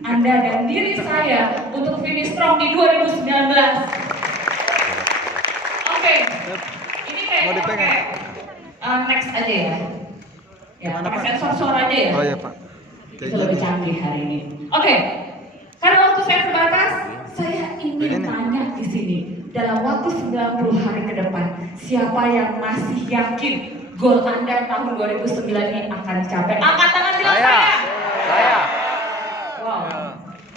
Anda dan diri saya untuk finish strong di 2019. Oke, ini kayak next aja ya. Ya, pakai sensor suara aja ya. Oh ya Pak. Itu lebih canggih hari ini. Oke, karena waktu saya terbatas, saya ingin tanya di sini. Dalam waktu 90 hari ke depan, siapa yang masih yakin goal Anda tahun 2009 ini akan dicapai? Angkat tangan bilang Saya. Wow.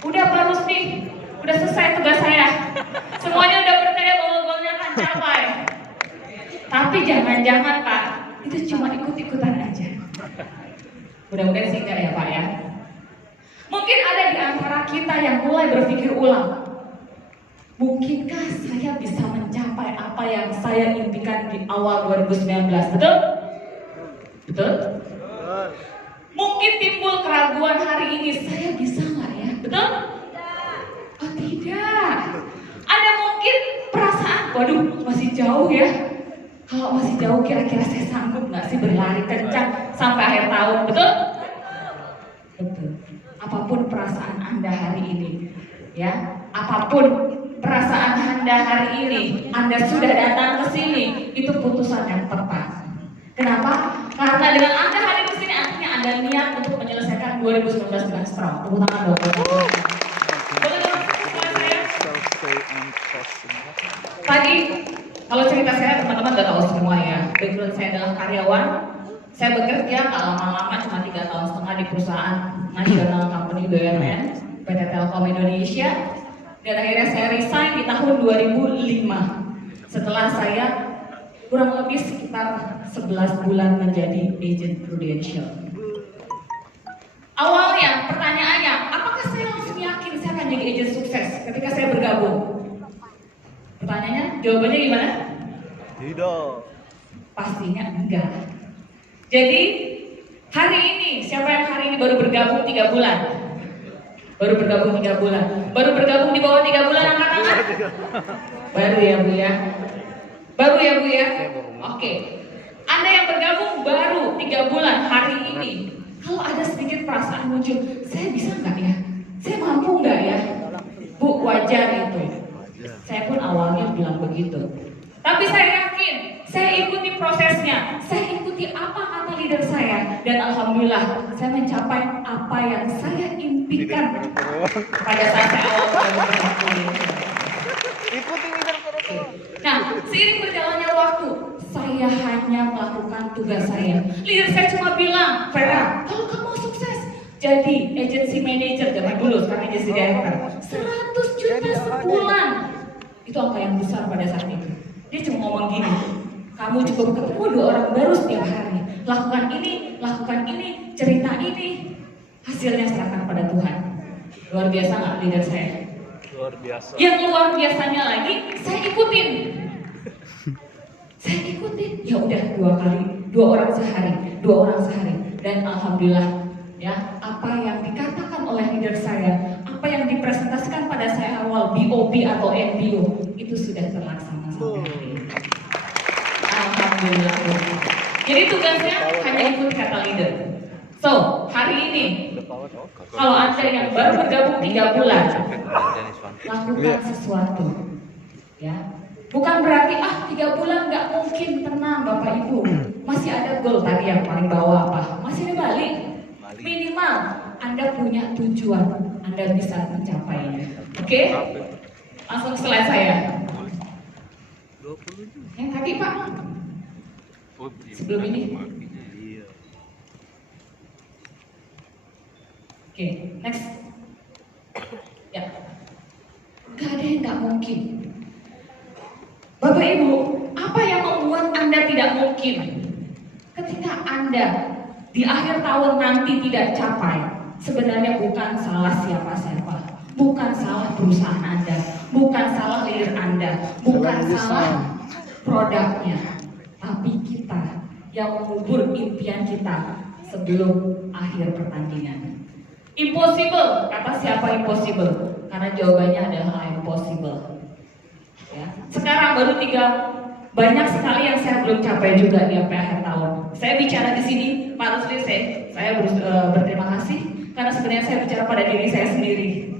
Udah Pak Rusdi, udah selesai tugas saya. Semuanya udah percaya bahwa goalnya akan capai. Tapi jangan-jangan Pak, itu cuma ikut-ikutan aja. Mudah-mudahan sih enggak ya Pak ya. Mungkin ada di antara kita yang mulai berpikir ulang. Mungkinkah saya bisa mencapai apa yang saya impikan di awal 2019? Betul? Betul? Mungkin timbul keraguan hari ini, saya bisa nggak ya? Betul? Oh tidak. Ada mungkin perasaan, waduh masih jauh ya. Kalau masih jauh kira-kira saya sanggup nggak sih berlari kencang sampai akhir tahun? Betul? Betul. Apapun perasaan Anda hari ini, ya, apapun perasaan Anda hari ini, Anda sudah datang ke sini, itu putusan yang tepat. Kenapa? Karena dengan Anda hadir ke sini, artinya Anda niat untuk menyelesaikan 2019 dengan strong. Tepuk tangan dong. Boleh dong, saya? Tadi, kalau cerita saya teman-teman udah tahu semua ya. Background saya adalah karyawan. Saya bekerja tak lama-lama, cuma 3,5 tahun di perusahaan nasional company BUMN, PT Telkom Indonesia. Dan akhirnya saya resign di tahun 2005. Setelah saya kurang lebih sekitar 11 bulan menjadi agent Prudential. Awalnya pertanyaannya, apakah saya langsung yakin saya akan jadi agent sukses ketika saya bergabung? Pertanyaannya, jawabannya gimana? Tidak. Pastinya enggak. Jadi hari ini, siapa yang hari ini baru bergabung 3 bulan? Baru bergabung 3 bulan. Baru bergabung di bawah 3 bulan, angkat tangan. Baru ya Bu ya. Baru ya Bu ya. Oke. Anda yang bergabung baru 3 bulan hari ini. Kalau ada sedikit perasaan muncul, saya bisa nggak ya? Saya mampu nggak ya? Bu, wajar itu. Saya pun awalnya bilang begitu. Tapi saya yakin, saya ikuti prosesnya, saya ikuti apa kata leader saya, dan alhamdulillah saya mencapai apa yang saya impikan pada saat saya awal bergabung. Ikuti leader terus. Nah, seiring berjalannya waktu, saya hanya melakukan tugas saya. Leader saya cuma bilang, Vera, kalau kamu sukses jadi agency manager zaman dulu, sekarang agency director, 100 juta sebulan. Itu angka yang besar pada saat itu. Dia cuma ngomong gini, kamu cukup ketemu 2 orang baru setiap hari. Lakukan ini, cerita ini, hasilnya serahkan pada Tuhan. Luar biasa nggak leader saya? Luar biasa. Yang luar biasanya lagi, saya ikutin. Ya udah 2 orang sehari. Dan alhamdulillah, ya apa yang dikatakan oleh leader saya, apa yang dipresentasikan pada saya awal BOP atau MBO itu sudah terlaksana sampai hari ini. Alhamdulillah. Jadi tugasnya hanya ikut kata leader. So, hari ini kalau Anda yang baru bergabung 3 bulan, lakukan sesuatu. Ya. Bukan berarti 3 bulan nggak mungkin, tenang Bapak Ibu. Masih ada goal tadi yang paling bawah apa? Masih ada balik. Minimal Anda punya tujuan, Anda bisa mencapainya. Oke? Langsung slide saya. Yang tadi Pak. Sebelum ini. Oke, next. Ya. Gak ada yang nggak mungkin. Bapak Ibu, apa yang membuat Anda tidak mungkin? Ketika Anda di akhir tahun nanti tidak capai, sebenarnya bukan salah siapa-siapa, bukan salah perusahaan Anda, bukan salah leader Anda, bukan salah produknya, tapi kita yang mengubur impian kita sebelum akhir pertandingan. Impossible, kata siapa impossible? Karena jawabannya adalah impossible. Ya. Sekarang baru 3, banyak sekali yang saya belum capai juga di akhir tahun. Saya bicara di sini, Pak Rusli, saya berterima kasih Karena sebenarnya saya bicara pada diri saya sendiri.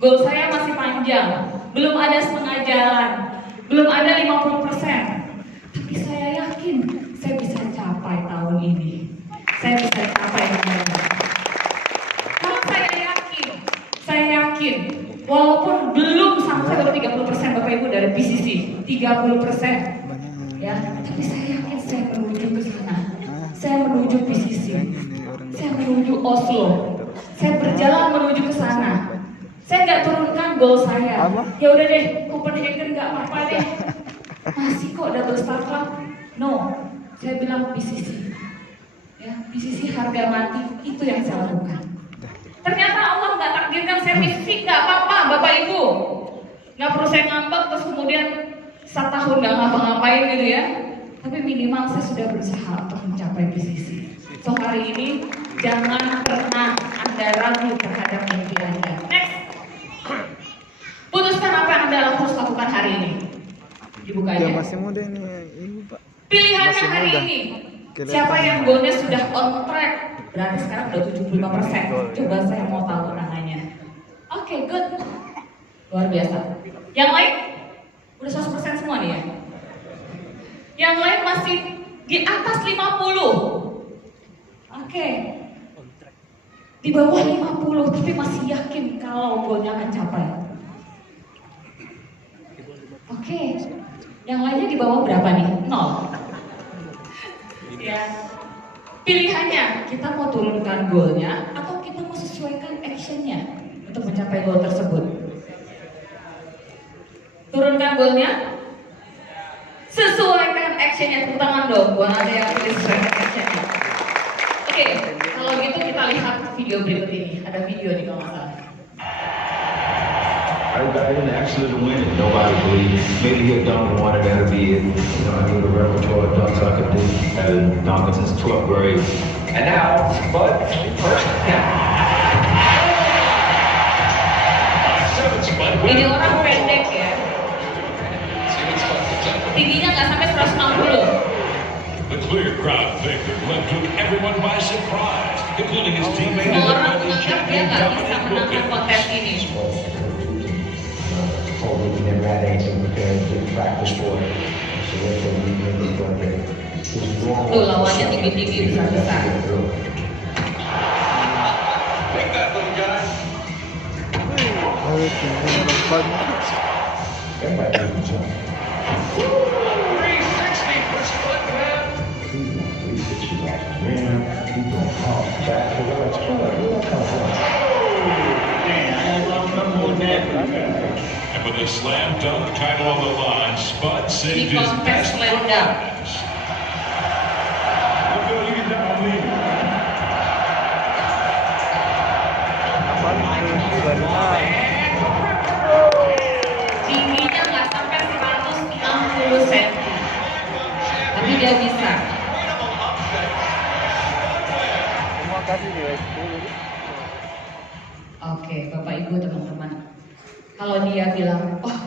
Goal saya masih panjang, belum ada setengah jalan, belum ada 50%. Tapi saya yakin saya bisa capai tahun ini. Saya bisa capai benar-benar. Kalau saya yakin, walaupun belum sampai baru 30% Bapak Ibu dari PCC, 30%. Ya, tapi saya yakin saya menuju ke sana. Saya menuju PCC. Saya menuju Oslo. Saya berjalan menuju ke sana. Saya nggak turunkan goal saya. Ya udah deh, Copenhagen nggak apa-apa deh. Masih kok double star club. No, saya bilang PCC. Ya, PCC harga mati itu yang saya lakukan. Ternyata Allah nggak takdirkan saya PCC, nggak apa-apa Bapak Ibu. Nggak perlu saya ngambek terus kemudian 1 tahun nggak ngapa-ngapain gitu ya. Tapi minimal saya sudah berusaha untuk mencapai PCC. So hari ini jangan pernah Anda ragu terhadap mimpi Anda. Next. Putuskan apa yang Anda harus lakukan hari ini. Dibuka aja. Ya masih muda ini, Ibu Pak. Pilihannya Masih hari muda. ini. Kelihatan. Siapa yang goalnya sudah on track? Berarti sekarang udah 75%. Coba saya mau tahu namanya. Oke, good. Luar biasa. Yang lain? Udah 100% semua nih ya? Yang lain masih di atas 50. Oke. Di bawah 50, tapi masih yakin kalau goalnya akan capai. Oke. Yang lainnya di bawah berapa nih? 0. Ya. Pilihannya, kita mau turunkan goalnya atau kita mau sesuaikan actionnya untuk mencapai goal tersebut. Turunkan goalnya, sesuaikan actionnya. Tepuk tangan dong buat ada yang pilih sesuaikan actionnya. Oke, kalau gitu kita lihat video berikut ini. Ada video nih kalau nggak salah. I didn't actually win it. Nobody believed. Maybe he'll dunk one and that'll be it. You know, I need a repertoire of dunks I could do. I've been dunking since 12th grade. And now, Bud, first. Ini orang pendek ya. Tingginya nggak sampai 160. The clear crowd victor left took everyone by surprise, including his teammate and Semua orang defending menganggap dia champion nggak bisa Dominic menangkan Booker. kontes ini. Whole week we never had anything prepared to practice for it. So therefore we made it what is normal. Tuh lawannya tinggi-tinggi besar-besar. Take that, little guy. Aduh, tinggi lompat. Everybody knows the jump. 360 for split man. 360 yards. Rim, keep going. Oh, back to the left. Where that come from? And with a slam dunk title on the line, Spud saved Di his kontes best slam dunk. performance. Look what you got, lead. Tingginya nggak sampai 160 cm. Tapi dia bisa. Terima kasih nih, 10. Oke, Bapak Ibu teman-teman. Kalau dia bilang, oh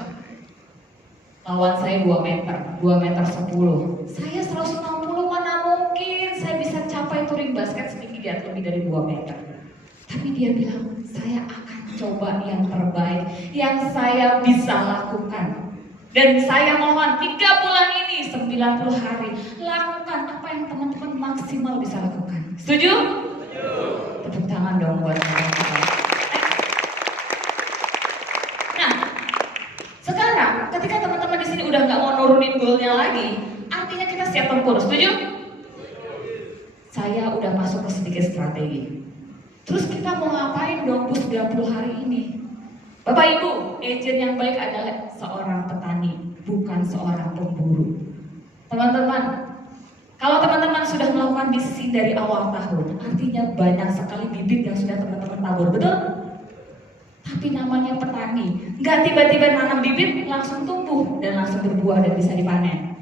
lawan saya 2 meter, 2 meter 10. Saya 160 mana mungkin saya bisa capai touring basket setinggi lebih dari 2 meter. Tapi dia bilang, saya akan coba yang terbaik, yang saya bisa lakukan. Dan saya mohon 3 bulan ini, 90 hari, lakukan apa yang teman-teman maksimal bisa lakukan. Setuju? Tepuk tangan dong buat teman-teman. Nah, sekarang ketika teman-teman di sini udah nggak mau nurunin goalnya lagi, artinya kita siap tempur. Setuju? Saya udah masuk ke sedikit strategi. Terus kita mau ngapain dong Bu 90 hari ini? Bapak Ibu, agent yang baik adalah seorang petani, bukan seorang pemburu. Teman-teman, kalau teman-teman sudah melakukan bisnis dari awal tahun, artinya banyak sekali bibit yang sudah teman-teman tabur, betul? Tapi namanya petani, nggak tiba-tiba nanam bibit langsung tumbuh dan langsung berbuah dan bisa dipanen.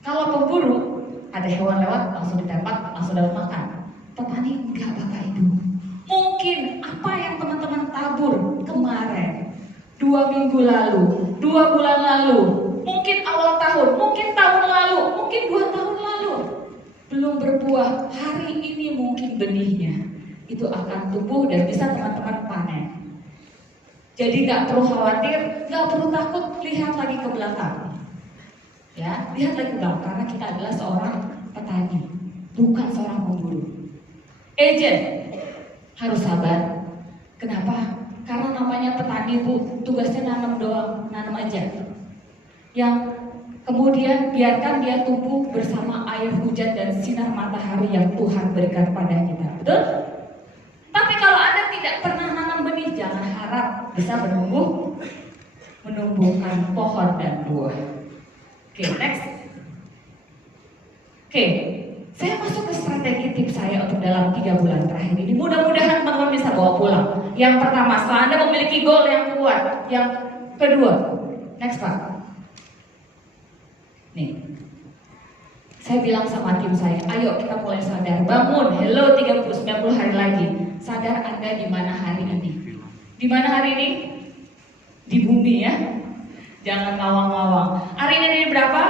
Kalau pemburu, ada hewan lewat langsung ditembak, langsung dapat makan. Petani enggak Bapak Ibu. Mungkin apa yang teman-teman tabur kemarin, 2 minggu lalu, 2 bulan lalu, mungkin awal tahun, mungkin tahun lalu, mungkin 2 tahun lalu, belum berbuah, hari ini ini mungkin benihnya itu akan tumbuh dan bisa teman-teman panen. Jadi nggak perlu khawatir, nggak perlu takut, lihat lagi ke belakang. Ya, lihat lagi ke belakang karena kita adalah seorang petani, bukan seorang pemburu. Agent harus sabar. Kenapa? Karena namanya petani Bu, tugasnya nanam doang, nanam aja. Yang kemudian biarkan dia tumbuh bersama air hujan dan sinar matahari yang Tuhan berikan pada kita. Betul? Tapi kalau Anda tidak pernah nanam benih, jangan harap bisa menumbuhkan pohon dan buah. Oke, next. Oke, saya masuk ke strategi tips saya untuk dalam 3 bulan terakhir ini. Mudah-mudahan teman-teman bisa bawa pulang. Yang pertama, setelah Anda memiliki goal yang kuat. Yang kedua, next Pak. Nih, saya bilang sama tim saya, ayo kita mulai sadar. Bangun, hello 90 hari lagi. Sadar Anda di mana hari ini. Di mana hari ini? Di bumi ya. Jangan ngawang-ngawang. Hari ini berapa?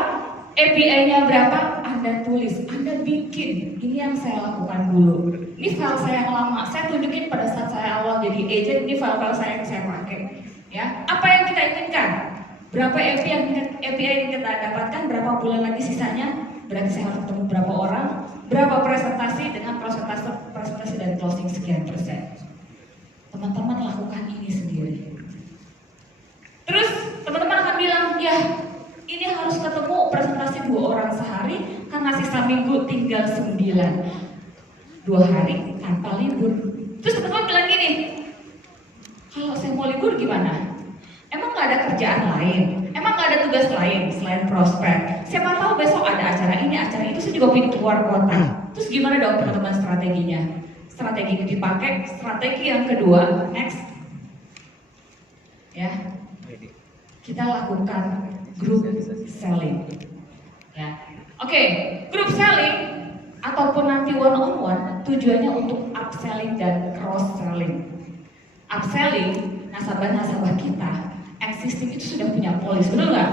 API-nya berapa? Anda tulis, Anda bikin. Ini yang saya lakukan dulu. Ini file saya yang lama. Saya tunjukin pada saat saya awal jadi agent. Ini file-file saya yang saya pakai. Ya, apa yang kita inginkan? Berapa API yang kita dapatkan? Berapa bulan lagi sisanya? Berarti saya harus ketemu berapa orang? Berapa presentasi dengan presentasi dan closing sekian persen. Teman-teman lakukan ini sendiri. Terus teman-teman akan bilang, ya ini harus ketemu presentasi 2 orang sehari karena sisa minggu tinggal 9. 2 hari tanpa libur. Terus teman-teman bilang gini, kalau saya mau libur gimana? Emang gak ada kerjaan lain? Emang gak ada tugas lain selain prospek? Siapa tahu besok ada acara ini, acara itu, saya juga pengen keluar kota. Terus gimana dong teman-teman strateginya? Strategi ini dipakai, strategi yang kedua, next. Ya, kita lakukan group selling. Ya, oke, group selling ataupun nanti one on one tujuannya untuk upselling dan cross selling. Upselling, nasabah-nasabah kita existing itu sudah punya polis, betul nggak?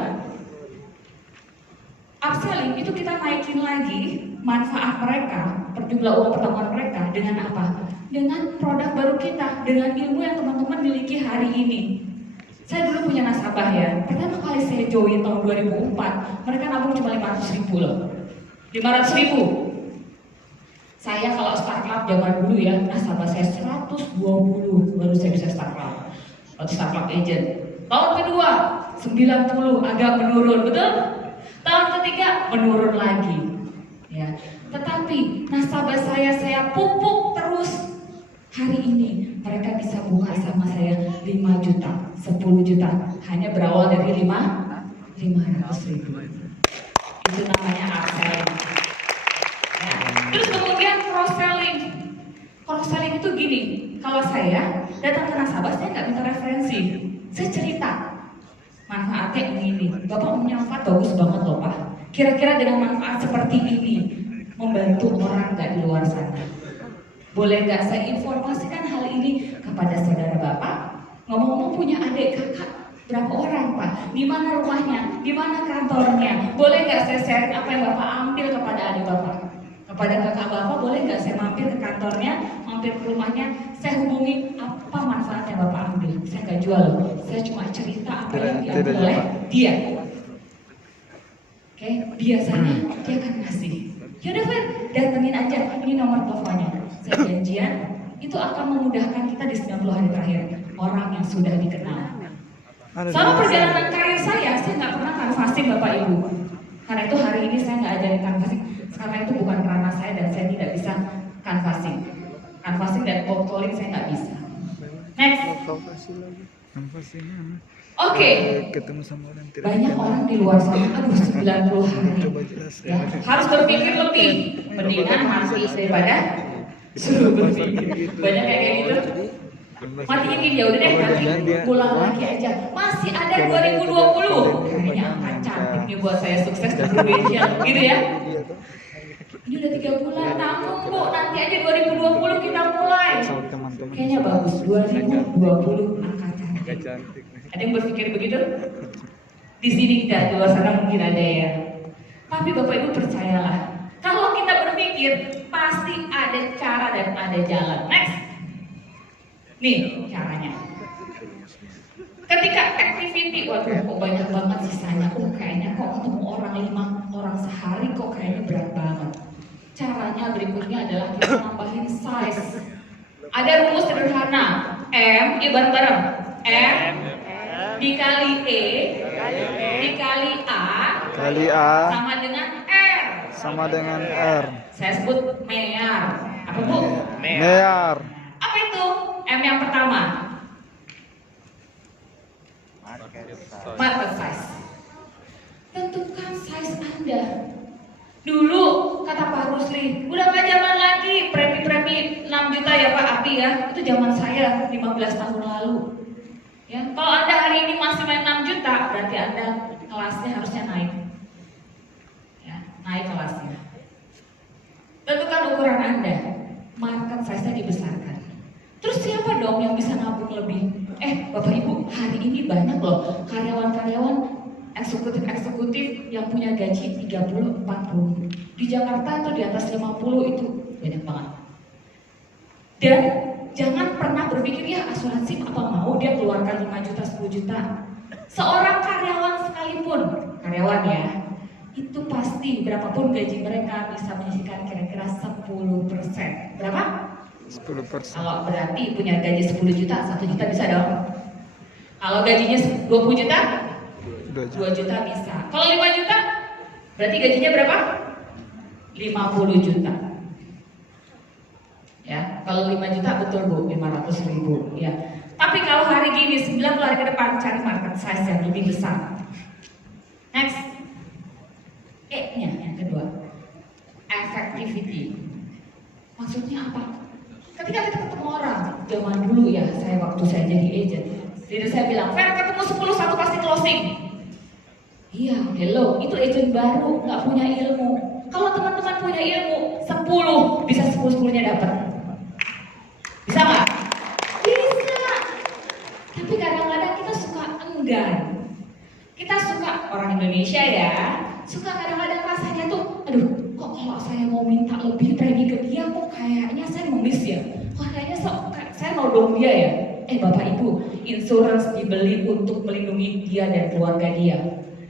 Upselling itu kita naikin lagi manfaat mereka, jumlah uang pertemuan mereka dengan apa? Dengan produk baru kita, dengan ilmu yang teman-teman miliki hari ini. Saya dulu punya nasabah ya, pertama kali saya join tahun 2004, mereka nabung cuma 500.000 loh. 500.000. Saya kalau start club zaman dulu ya, nasabah saya 120 baru saya bisa start club. Waktu start club agent. Tahun kedua 90 agak menurun, betul? Tahun ketiga menurun lagi. Ya. Tetapi nasabah saya pupuk terus. Hari ini mereka bisa buka sama saya 5 juta, 10 juta, hanya berawal dari 500.000. Itu namanya upselling. Ya. Terus kemudian cross selling. Cross selling itu gini, kalau saya datang ke nasabah saya nggak minta referensi, saya cerita manfaatnya ini. Bapak punya manfaat bagus banget loh Pak. Kira-kira dengan manfaat seperti ini membantu orang nggak di luar sana? Boleh nggak saya informasikan hal ini kepada saudara Bapak? Ngomong-ngomong punya adik kakak berapa orang Pak? Di mana rumahnya? Di mana kantornya? Boleh nggak saya share apa yang Bapak ambil kepada adik Bapak? Kepada kakak Bapak boleh nggak saya mampir ke kantornya, mampir ke rumahnya, saya hubungi apa manfaatnya Bapak ambil? Saya nggak jual loh, saya cuma cerita apa yang diambil oleh dia. Oke, biasanya dia akan ngasih. Yaudah Fer, datengin aja, ini nomor teleponnya. Saya janjian, itu akan memudahkan kita di 90 hari terakhir. Orang yang sudah dikenal. Selama perjalanan karir saya nggak pernah canvassing Bapak Ibu. Karena itu hari ini saya nggak ajarin canvassing. Karena itu bukan ranah saya dan saya tidak bisa canvassing. Canvassing dan cold calling saya nggak bisa. Next. Oke. Banyak orang di luar sana, aduh 90 hari. Ya, harus berpikir lebih. Mendingan mati daripada suruh berpikir. Banyak kayak gitu. Matinya gini, ya udah deh nanti pulang lagi aja. Masih ada 2020. Kayaknya angka cantik nih buat saya sukses di Indonesia, gitu ya. Ini udah 3 bulan, tanggung Bu, nanti aja 2020 kita mulai. Kayaknya bagus, 2020 angka cantik. Ada yang berpikir begitu? Di sini tidak, di luar sana mungkin ada ya. Tapi Bapak Ibu percayalah, kalau kita berpikir pasti ada cara dan ada jalan. Next. Nih caranya. Ketika activity, waduh kok banyak banget sisanya, kayaknya kok ketemu orang 5 orang sehari kok kayaknya berat banget. Caranya berikutnya adalah kita nambahin size. Ada rumus sederhana, M, ibarat bareng, M dikali E dikali A Kali A sama dengan R. sama dengan R. Saya sebut mear. Apa Bu? Mear. Apa itu? M yang pertama. Market size. Tentukan size Anda. Dulu kata Pak Rusli, udah gak zaman lagi premi-premi 6 juta ya Pak Abi ya. Itu zaman saya 15 tahun lalu. Ya, kalau Anda hari ini masih main 6 juta, berarti Anda kelasnya harusnya naik. Ya, naik kelasnya. Tentukan ukuran Anda. Market size-nya dibesarkan. Terus siapa dong yang bisa nabung lebih? Bapak Ibu, hari ini banyak loh karyawan-karyawan eksekutif yang punya gaji 30-40. Di Jakarta tuh di atas 50 itu banyak banget. Dan jangan pernah berpikir ya asuransi apa mau dia keluarkan 5 juta, 10 juta. Seorang karyawan sekalipun, karyawan ya, itu pasti berapapun gaji mereka bisa menyisihkan kira-kira 10%. Berapa? 10%. Kalau berarti punya gaji 10 juta, 1 juta bisa dong. Kalau gajinya 20 juta, 2 juta bisa. Kalau 5 juta, berarti gajinya berapa? 50 juta. Ya, kalau 5 juta betul Bu, 500.000 ya. Tapi kalau hari gini 90 hari ke depan cari market size yang lebih besar. Next. E-nya yang kedua. Effectivity. Maksudnya apa? Ketika kita ketemu orang, zaman dulu ya, waktu saya jadi agent, jadi saya bilang, Fer ketemu 10 satu pasti closing. Iya, hello, itu agent baru, nggak punya ilmu. Kalau teman-teman punya ilmu, 10 bisa 10-10-nya dapat. Bisa nggak? Bisa. Tapi kadang-kadang kita suka enggan. Kita suka, orang Indonesia ya, suka kadang-kadang rasanya tuh, aduh, kok kalau saya mau minta lebih premi ke dia, kok kayaknya saya mau miss ya? Kok kayaknya saya mau dong dia ya? Bapak Ibu, insurance dibeli untuk melindungi dia dan keluarga dia,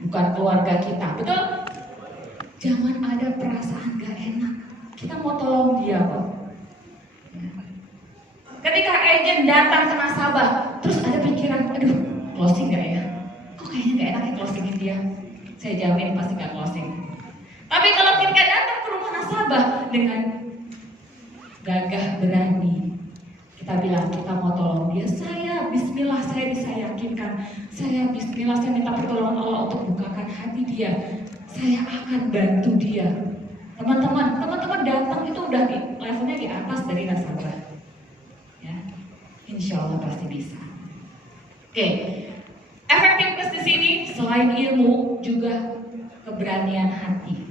bukan keluarga kita, betul? Jangan ada perasaan gak enak. Kita mau tolong dia kok. Ketika agent datang ke nasabah, terus ada pikiran, aduh, closing gak ya? Kok kayaknya gak enak ya closingin dia? Saya jamin pasti gak closing. Tapi kalau kita datang ke rumah nasabah dengan gagah berani, kita bilang kita mau tolong dia, saya bismillah saya bisa yakinkan, saya bismillah saya minta pertolongan Allah untuk bukakan hati dia, saya akan bantu dia. Teman-teman datang itu udah di levelnya di atas dari nasabah, ya, insya Allah pasti bisa. Oke, efektivitas di sini selain ilmu juga keberanian hati,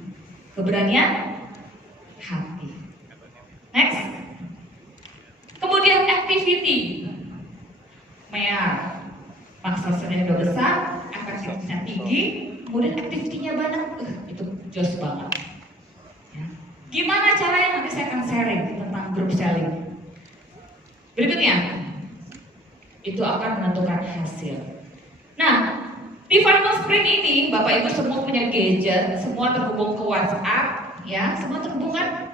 keberanian hati. Next. Kemudian activity, mear, maksudnya udah besar, efektivitasnya tinggi, kemudian activity-nya banyak, itu jos banget. Ya. Gimana caranya nanti saya akan sharing tentang group selling. Berikutnya, itu akan menentukan hasil. Nah, di final sprint ini, Bapak Ibu semua punya gadget, semua terhubung ke WhatsApp, ya, semua terhubung kan?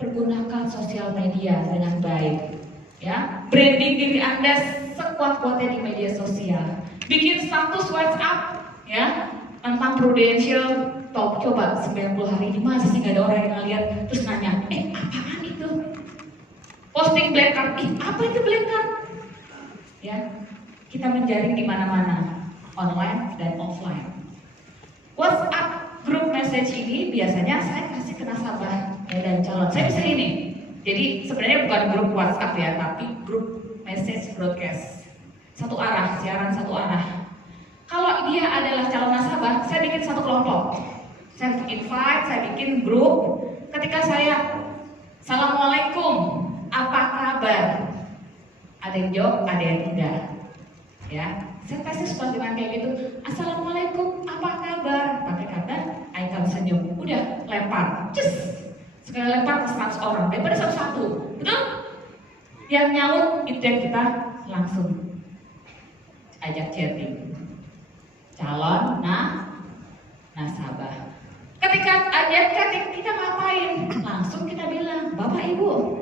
Pergunakan sosial media dengan baik, ya. Branding diri Anda sekuat-kuatnya di media sosial. Bikin status WhatsApp, ya, tentang Prudential Top. Coba 90 hari ini masih sih nggak ada orang yang ngeliat terus nanya, apaan itu? Posting black card, apa itu black card? Ya, kita menjaring di mana-mana, online dan offline. WhatsApp grup message ini biasanya saya kasih ke nasabah dan calon. Saya bisa ini. Jadi sebenarnya bukan grup WhatsApp ya, tapi grup message broadcast. Satu arah, siaran satu arah. Kalau dia adalah calon nasabah, saya bikin satu kelompok. Saya invite, saya bikin grup. Ketika saya, Assalamualaikum, apa kabar? Ada yang jawab, ada yang tidak. Ya, saya kasih spasiman kayak gitu. Assalamualaikum, apa kabar? Pakai kata icon senyum. Udah, lempar. Cus. sekali lempar ke 100 orang daripada satu-satu, betul? Yang nyaut itu yang kita langsung ajak chatting calon nasabah. Ketika ajak chatting kita ngapain? Langsung kita bilang, Bapak Ibu,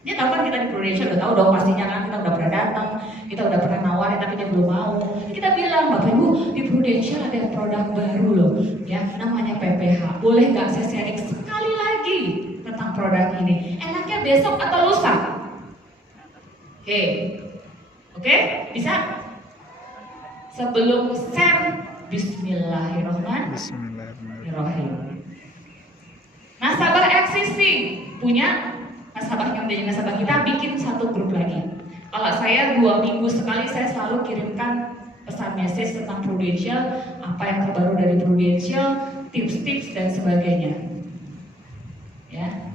dia tahu kan kita di Prudential, udah tahu dong pastinya kan, kita udah pernah datang, kita udah pernah nawarin tapi dia belum mau. Kita bilang, Bapak Ibu, di Prudential ada produk baru loh, ya namanya PPH. Boleh nggak saya sharing sekali lagi tentang produk ini? Enaknya besok atau lusa? Oke, bisa? Sebelum share, Bismillahirrahmanirrahim. Nasabah existing punya nasabah yang menjadi nasabah kita bikin satu grup lagi. Kalau saya 2 minggu sekali saya selalu kirimkan pesan message tentang Prudential, apa yang terbaru dari Prudential, tips-tips dan sebagainya. Ya.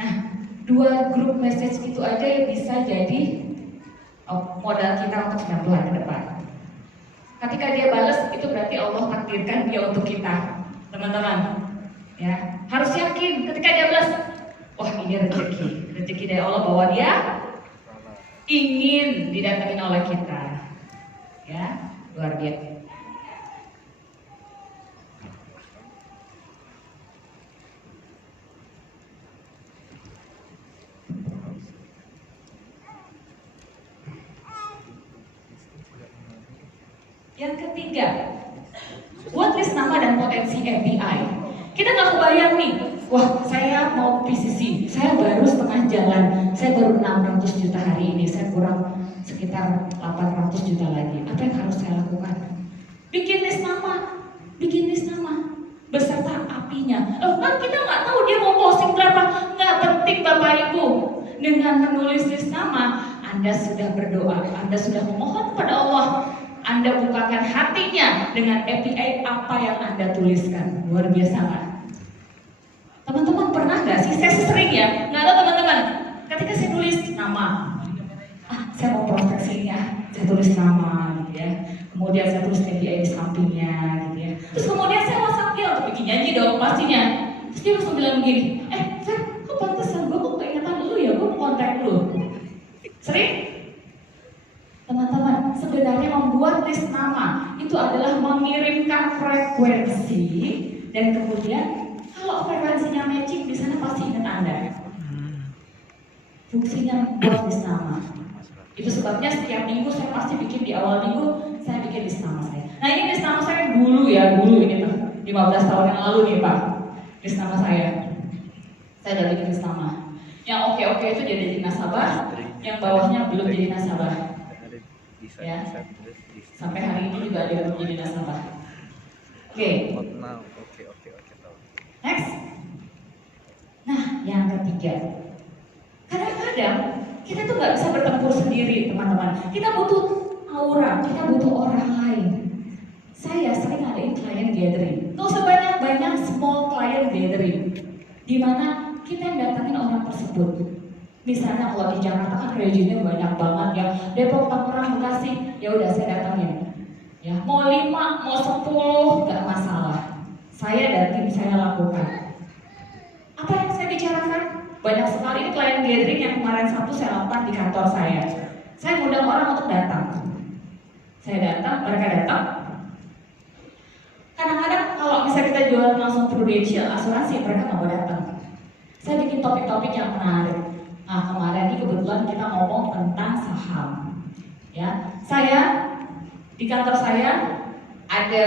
Nah, 2 grup message itu aja yang bisa jadi modal kita untuk 9 bulan ke depan. Ketika dia balas, itu berarti Allah takdirkan dia untuk kita, teman-teman. Ya, harus yakin ketika dia balas, wah ini rezeki dari Allah bahwa dia ingin didatangin oleh kita. Ya, luar biasa. Yang ketiga, buat list nama dan potensi API. Kita nggak kebayang nih, wah saya mau PCC, saya baru setengah jalan, saya baru 600 juta hari ini, saya kurang sekitar 800 juta lagi. Apa yang harus saya lakukan? Bikin list nama, beserta apinya. Loh kan kita nggak tahu dia mau closing berapa, nggak penting Bapak Ibu. Dengan menulis list nama, Anda sudah berdoa, Anda sudah memohon kepada Allah. Anda bukakan hatinya dengan API apa yang Anda tuliskan. Luar biasa nggak? Teman-teman pernah nggak sih? Saya sering ya, nggak tahu teman-teman. Ketika saya tulis nama, saya mau prospeksinya, saya tulis nama, gitu ya. Kemudian saya tulis API di sampingnya, gitu ya. Terus kemudian saya WhatsApp dia untuk bikin nyanyi dong pastinya. Terus dia langsung bilang begini, Fer, kok pantesan gue kok keingetan lu ya, gue mau kontak lu. Sering? Teman-teman, sebenarnya membuat list nama itu adalah mengirimkan frekuensi dan kemudian kalau frekuensinya matching di sana pasti ingat Anda. Fungsinya membuat list nama. Itu sebabnya setiap minggu saya pasti bikin di awal minggu saya bikin list nama saya. Nah ini list nama saya dulu ini tuh 15 tahun yang lalu nih Pak. List nama saya. Saya udah bikin list nama. Yang oke itu jadi nasabah, yang bawahnya belum jadi nasabah. Ya, sampai hari ini juga ada yang menjadi nasabah. Oke. Next. Nah, yang ketiga, kadang-kadang kita tuh nggak bisa bertempur sendiri, teman-teman. Kita butuh aura, kita butuh orang lain. Saya sering ngadain client gathering. Tuh sebanyak-banyak small client gathering, di mana kita yang datangin orang tersebut. Misalnya kalau di Jakarta kan regionnya banyak banget ya, Depok, Tangerang, Bekasi, ya udah saya datangin. Ya, mau 5, mau 10, nggak masalah. Saya dan tim saya lakukan. Apa yang saya bicarakan? Banyak sekali ini klien gathering yang kemarin Sabtu saya lakukan di kantor saya. Saya ngundang orang untuk datang. Saya datang, mereka datang. Kadang-kadang kalau misalnya kita jual langsung Prudential, asuransi, mereka nggak mau datang. Saya bikin topik-topik yang menarik. Nah kemarin ini kebetulan kita ngomong tentang saham. Ya, saya di kantor saya ada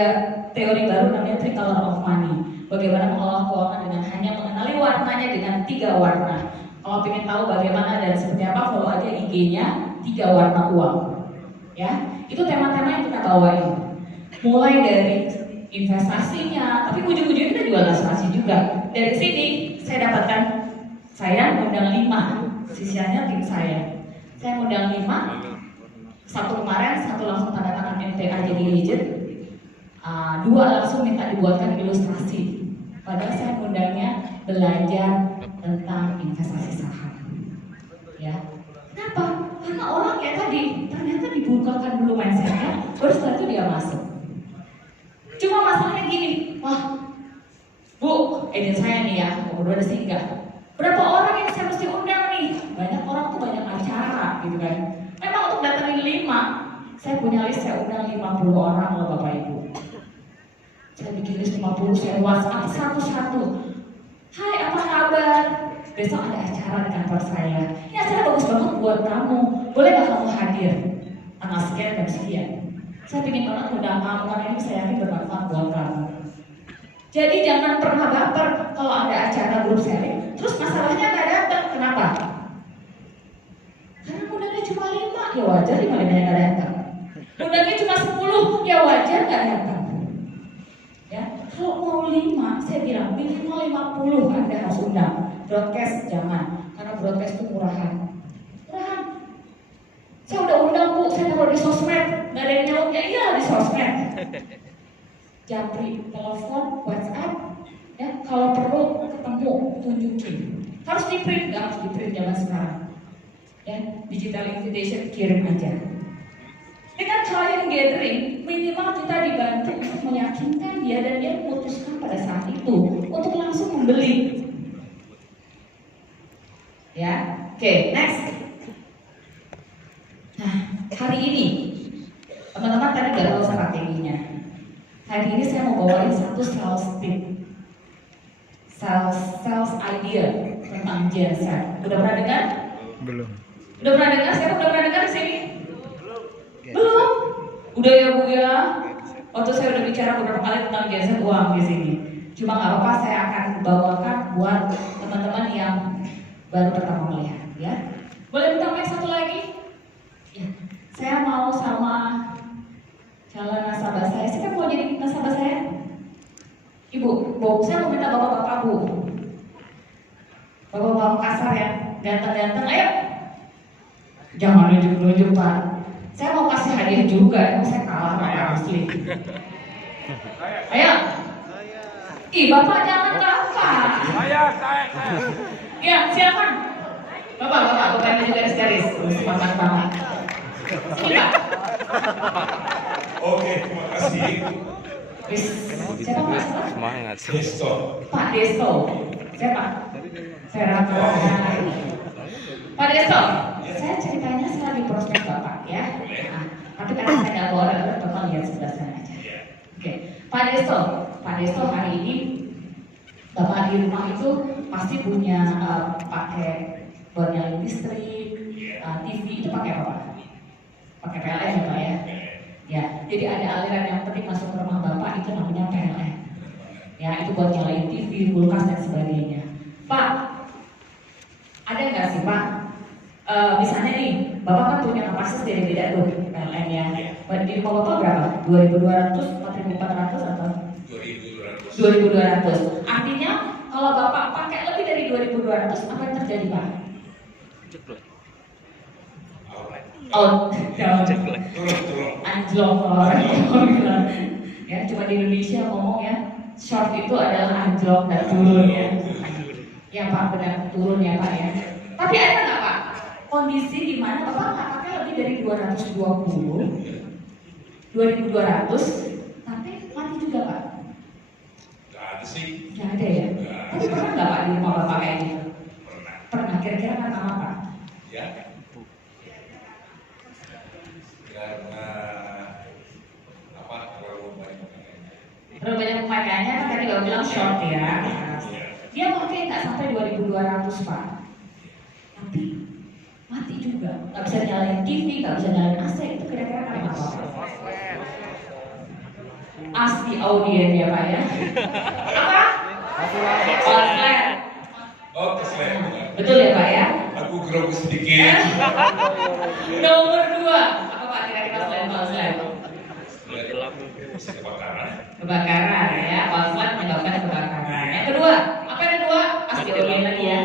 teori baru namanya 3 color of money. Bagaimana mengelola keuangan dengan hanya mengenali warnanya dengan 3 warna. Kalau ingin tahu bagaimana dan seperti apa, follow aja IG-nya 3 warna uang. Ya, itu tema-tema yang kita bawain. Mulai dari investasinya, tapi ujung-ujungnya kita jual asuransi juga. Dari sini saya dapatkan, saya undang 5. Sisanya tim saya undang 5, 1 kemarin, 1 langsung tanda tangan MTA jadi agent, 2 langsung minta dibuatkan ilustrasi. Padahal saya undangnya belajar tentang investasi saham. Ya, kenapa? Karena orang kayak tadi ternyata dibukakan dulu mindsetnya, baru setelah itu dia masuk. Cuma masalahnya gini, wah, Bu, agent saya nih ya, udah singgah. Berapa orang yang saya mesti undang nih? Banyak orang tuh banyak acara gitu kan. Memang untuk datangin 5, saya punya list, saya undang 50 orang loh Bapak Ibu. Saya bikin list 50, saya WhatsApp satu-satu. Hai, apa kabar? Besok ada acara di kantor saya. Ini acara bagus banget buat kamu. Boleh gak kamu hadir? Tanggal sekian dan sekian. Saya ingin banget undang kamu karena ini saya yakin bermanfaat buat kamu. Jadi jangan pernah baper kalau ada acara grup sharing, terus masalahnya nggak datang. Kenapa? Karena undangnya cuma 5, ya wajar 5 nya nggak datang. Undangnya cuma 10, ya wajar nggak datang. Ya, kalau mau 5, saya bilang minimal 50 Anda harus undang. Broadcast jangan, karena broadcast itu murahan. Murahan. Saya udah undang Bu, saya taruh di sosmed, nggak ada yang nyautnya, iya di sosmed. Japri, telepon, WhatsApp, ya kalau perlu ketemu, tunjukin. Harus di print, nggak harus di print zaman sekarang. Ya, digital invitation kirim aja. Dengan client gathering, minimal kita dibantu untuk meyakinkan dia dan dia memutuskan pada saat itu untuk langsung membeli. Ya, oke, next. Nah, hari ini teman-teman tadi udah tahu strateginya. Hari ini saya mau bawain satu sales tip, sales idea tentang genset. Udah pernah dengar? Belum. Udah pernah dengar? Siapa udah pernah dengar di sini? Belum. Udah ya Bu ya. Waktu saya udah bicara beberapa kali tentang genset uang di sini. Cuma nggak apa-apa, saya akan bawakan buat teman-teman yang baru pertama melihat. Ya. Boleh minta mic satu lagi? Ya. Saya mau sama calon nasabah saya. Siapa mau jadi nasabah saya? Ibu, Bu, saya mau minta bapak-bapak Bu. Bapak-bapak kasar ya, ganteng-ganteng, ayo. Jangan nunjuk-nunjuk Pak. Saya mau kasih hadiah juga, emang saya kalah Pak asli. Ayo. Ih, Bapak jangan kalah. Saya. Ya, silakan. Bapak yang juga garis-garis. Semangat banget. Sini Pak. Oke, terima kasih. Siapa Pak? Semangat. Desto. Pak Desto. Siapa? Saya Raka. Pak Desto, saya ceritanya saya lagi prospek Bapak ya. Nah, tapi karena saya nggak bawa order, Bapak lihat sebelah sana aja. Oke, Pak Desto hari ini Bapak di rumah itu pasti punya pakai buat nyalain listrik, TV itu pakai apa Pak? Pakai PLN ya Pak ya? Ya, jadi ada aliran yang penting masuk ke rumah Bapak itu namanya PLN. Ya, itu buat nyalain TV, kulkas dan sebagainya. Pak, ada nggak sih Pak? Misalnya nih, Bapak kan punya kapasitas beda-beda tuh PLN ya. Di rumah Bapak berapa? 2.200, 4.400 atau? 2.200. Artinya kalau Bapak pakai lebih dari 2.200, apa yang terjadi Pak? Out, down, anjlok ya, cuma di Indonesia ngomong ya, short itu adalah anjlok dan turun ya. Ya Pak, benar turun ya Pak ya. Tapi ada nggak Pak kondisi di mana Bapak nggak pakai lebih dari 2.200, tapi mati juga Pak? Gak ada sih. Nggak ada ya. Tapi pernah nggak Pak di rumah Bapak kayak gitu? Pernah. Kira-kira karena apa? Ya. Karena apa? Terlalu banyak pemakaiannya kan tadi Bapak bilang short ya. Dia pakai nggak sampai 2.200 Pak. Tapi mati juga. Nggak bisa nyalain TV, nggak bisa nyalain AC. Itu kira-kira karena apa? Asli audien ya Pak ya. Apa? Korslet. Oh, keslem. Betul ya Pak ya? Aku grogi sedikit. Nomor 2. Apa Pak kira-kira selain korslet? Kebakaran. Kebakaran ya, korslet menyebabkan kebakaran. Yang kedua, apa yang kedua? Asli audien lagi ya.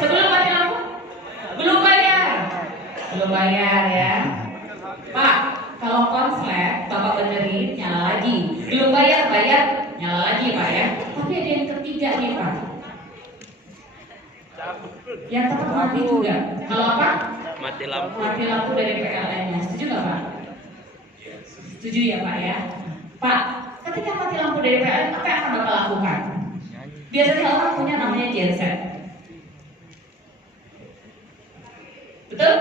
Sebelum mati lampu? Belum bayar. Belum bayar ya. Pak, kalau korslet Bapak benerin nyala lagi. Belum bayar, nyala lagi Pak ya. Tapi ada yang ketiga nih Pak. Yang tetap mati juga. Kalau apa? Mati lampu. Mati lampu dari PLN-nya. Setuju nggak Pak? Setuju ya Pak ya. Pak, ketika mati lampu dari PLN, apa yang akan Bapak lakukan? Biasanya orang punya namanya genset. Betul?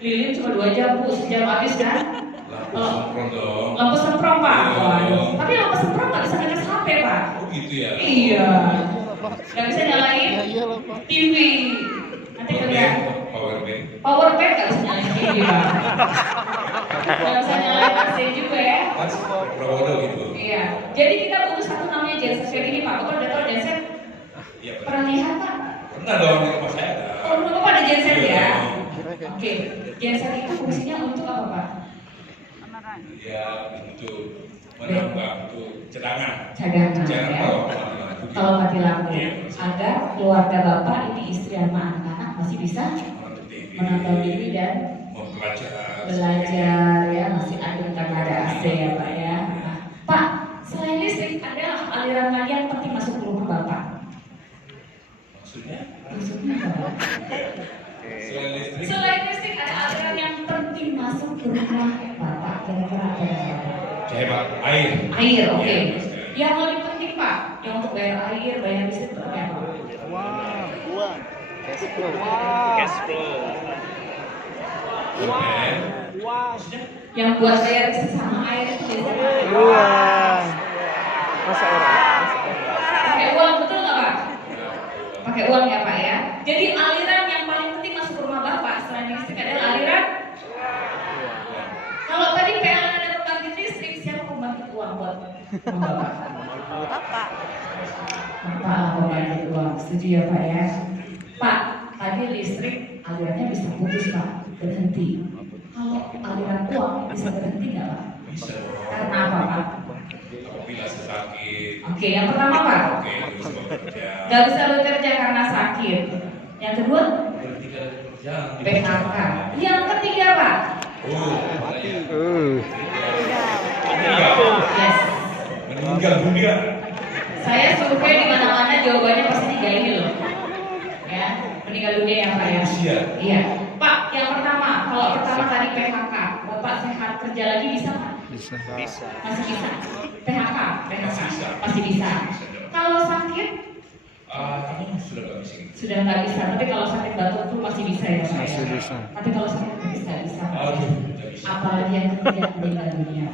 Lilin cuma 2 jam, Bu, sejam habis kan? Lampu semprong Pak. Waduh. Tapi lampu semprong nggak bisa ngecas HP Pak. Oh gitu ya. Iya. Nggak bisa nyalain TV. Nanti kalian power bank nggak bisa nyalain TV Pak. Nggak bisa nyalain AC juga ya. Gitu. Iya. Jadi kita butuh satu namanya genset kayak gini Pak. Bapak udah tahu genset? Iya. Pernah lihat Pak? Pernah dong di rumah saya. Oh, Bapak ada genset ya? Oke. Genset itu fungsinya untuk apa Pak? Ya untuk menambah untuk cadangan. Cadangan Jangan ya. kalau mati lampu. Kalau mati lampu, agar keluarga Bapak ini istri sama anak-anak masih bisa menonton TV dan belajar ya, masih adem karena ada AC ya Pak ya. Nah, Pak, selain listrik ada aliran lagi yang penting masuk ke rumah Bapak. Maksudnya? Maksudnya apa? Selain listrik. Selain listrik ada aliran yang penting masuk ke rumah Bapak. Kira-kira apa yang ada? Hebat, air. Air, oke. Iya, Yang lebih penting Pak, yang untuk bayar air, bayar listrik berapa ya Pak? Uang. Cash flow. Cash flow. Yang buat bayar listrik sama air itu biasanya Uang. Masa orang. pakai uang, betul nggak Pak? Pakai uang ya Pak ya. Jadi aliran yang paling penting masuk ke rumah Bapak selain listrik adalah aliran. Kalau tadi PLN ada pembangkit listrik, siapa pembangkit uang buat rumah Bapak? Bapak pembangkit uang, setuju ya Pak ya? Pak, tadi listrik alirannya bisa putus Pak, berhenti. Kalau aliran uang bisa berhenti nggak Pak? Bisa. Karena apa Pak? Apabila sakit. Oke, yang pertama Pak, Oke, terus bekerja. nggak bisa bekerja karena sakit. Yang kedua, Berhenti dari pekerjaan. PHK. Yang ketiga Pak, Mati. yes. Meninggal dunia. Saya survei di mana-mana jawabannya pasti 3 ini loh. Ya, meninggal dunia ya Pak ya. Usia. Iya. Pak, yang pertama, kalau pertama tadi PHK, Bapak sehat kerja lagi bisa Pak? Bisa. Masih bisa. PHK, Masih bisa. masih bisa. Kalau sakit Kamu sudah gak bisa. sudah nggak bisa. Tapi kalau sakit batuk tuh masih bisa ya Pak. Masih ya? bisa. Tapi kalau sakit kritis nggak bisa. Pak. Aduh, tidak bisa. Apalagi yang ketiga meninggal dunia.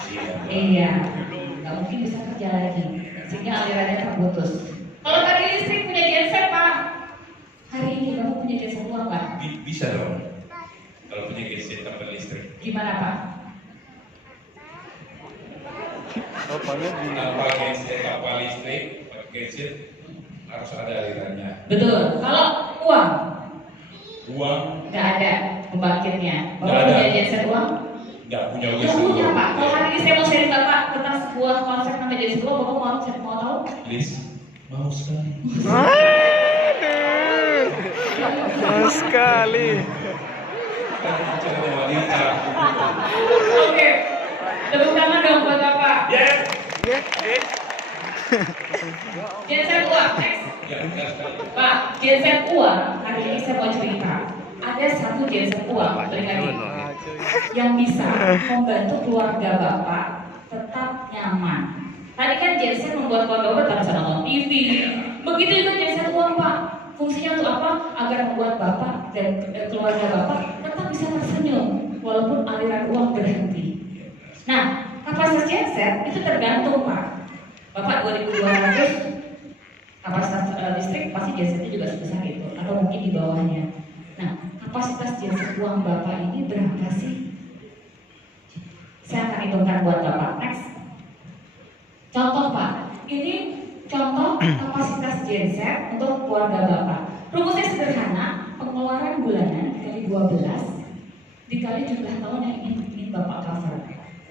Siap. Iya, nggak mungkin bisa kerja lagi, sehingga alirannya terputus. Kalau tadi listrik punya genset Pak, hari ini kamu punya genset uang Pak? Bisa dong. Kalau punya gadget tambah listrik. Gimana Pak? Apanya di Tanpa gadget, tanpa listrik, pakai gadget harus ada alirannya. Betul. Kalau uang Uang nggak ada pembangkitnya. Nggak Bapak ada. punya genset uang? nggak punya Nggak listrik. punya Pak. Kalau hari ini saya mau sharing Bapak tentang sebuah konsep namanya genset uang, Bapak mau tahu? List mau sekali. Aduh. Sekali. Kita bicara dengan wanita. Oke. Tepuk tangan dong buat Bapak. Genset uang, next. Ya, benar sekali. Pak, genset uang, hari ini saya mau cerita. Ada satu genset uang, dengar ini, yang bisa membantu keluarga Bapak tetap nyaman. Tadi kan genset membuat keluarga Bapak tetap bisa nonton TV. Begitu juga genset uang Pak. Fungsinya untuk apa? Agar membuat Bapak dan keluarga Bapak tetap bisa tersenyum walaupun aliran uang berhenti. Nah, kapasitas genset itu tergantung Pak. Bapak 2.200 kapasitas listrik pasti gensetnya juga sebesar itu atau mungkin di bawahnya. Nah, kapasitas genset uang Bapak ini berapa sih? Saya akan hitungkan buat Bapak. Next. Contoh Pak, ini contoh kapasitas genset untuk keluarga Bapak. Rumusnya sederhana, pengeluaran bulanan dikali 12 dikali jumlah tahun yang ingin Bapak cover.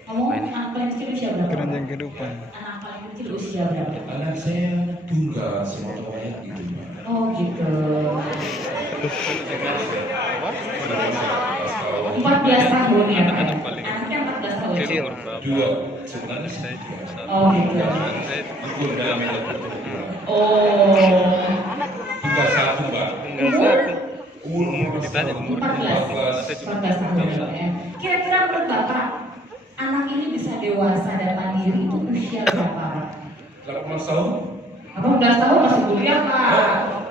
Ngomong anak paling kecil usia berapa? Keranjang kehidupan. Anak paling kecil usia berapa? Anak saya anak tunggal semua tua gitu. Oh gitu. 14 tahun ya Pak. Anaknya 14 tahun. Kecil. Dua. Sebenarnya saya juga. Oh gitu. Ikut dalam itu. Oh. Tinggal satu, Pak. Tinggal satu. Umur Kita aja umur 14 tahun ya. Kira-kira menurut Bapak, anak ini bisa dewasa dan mandiri itu usia berapa? 18 tahun? 18 tahun masih kuliah Pak.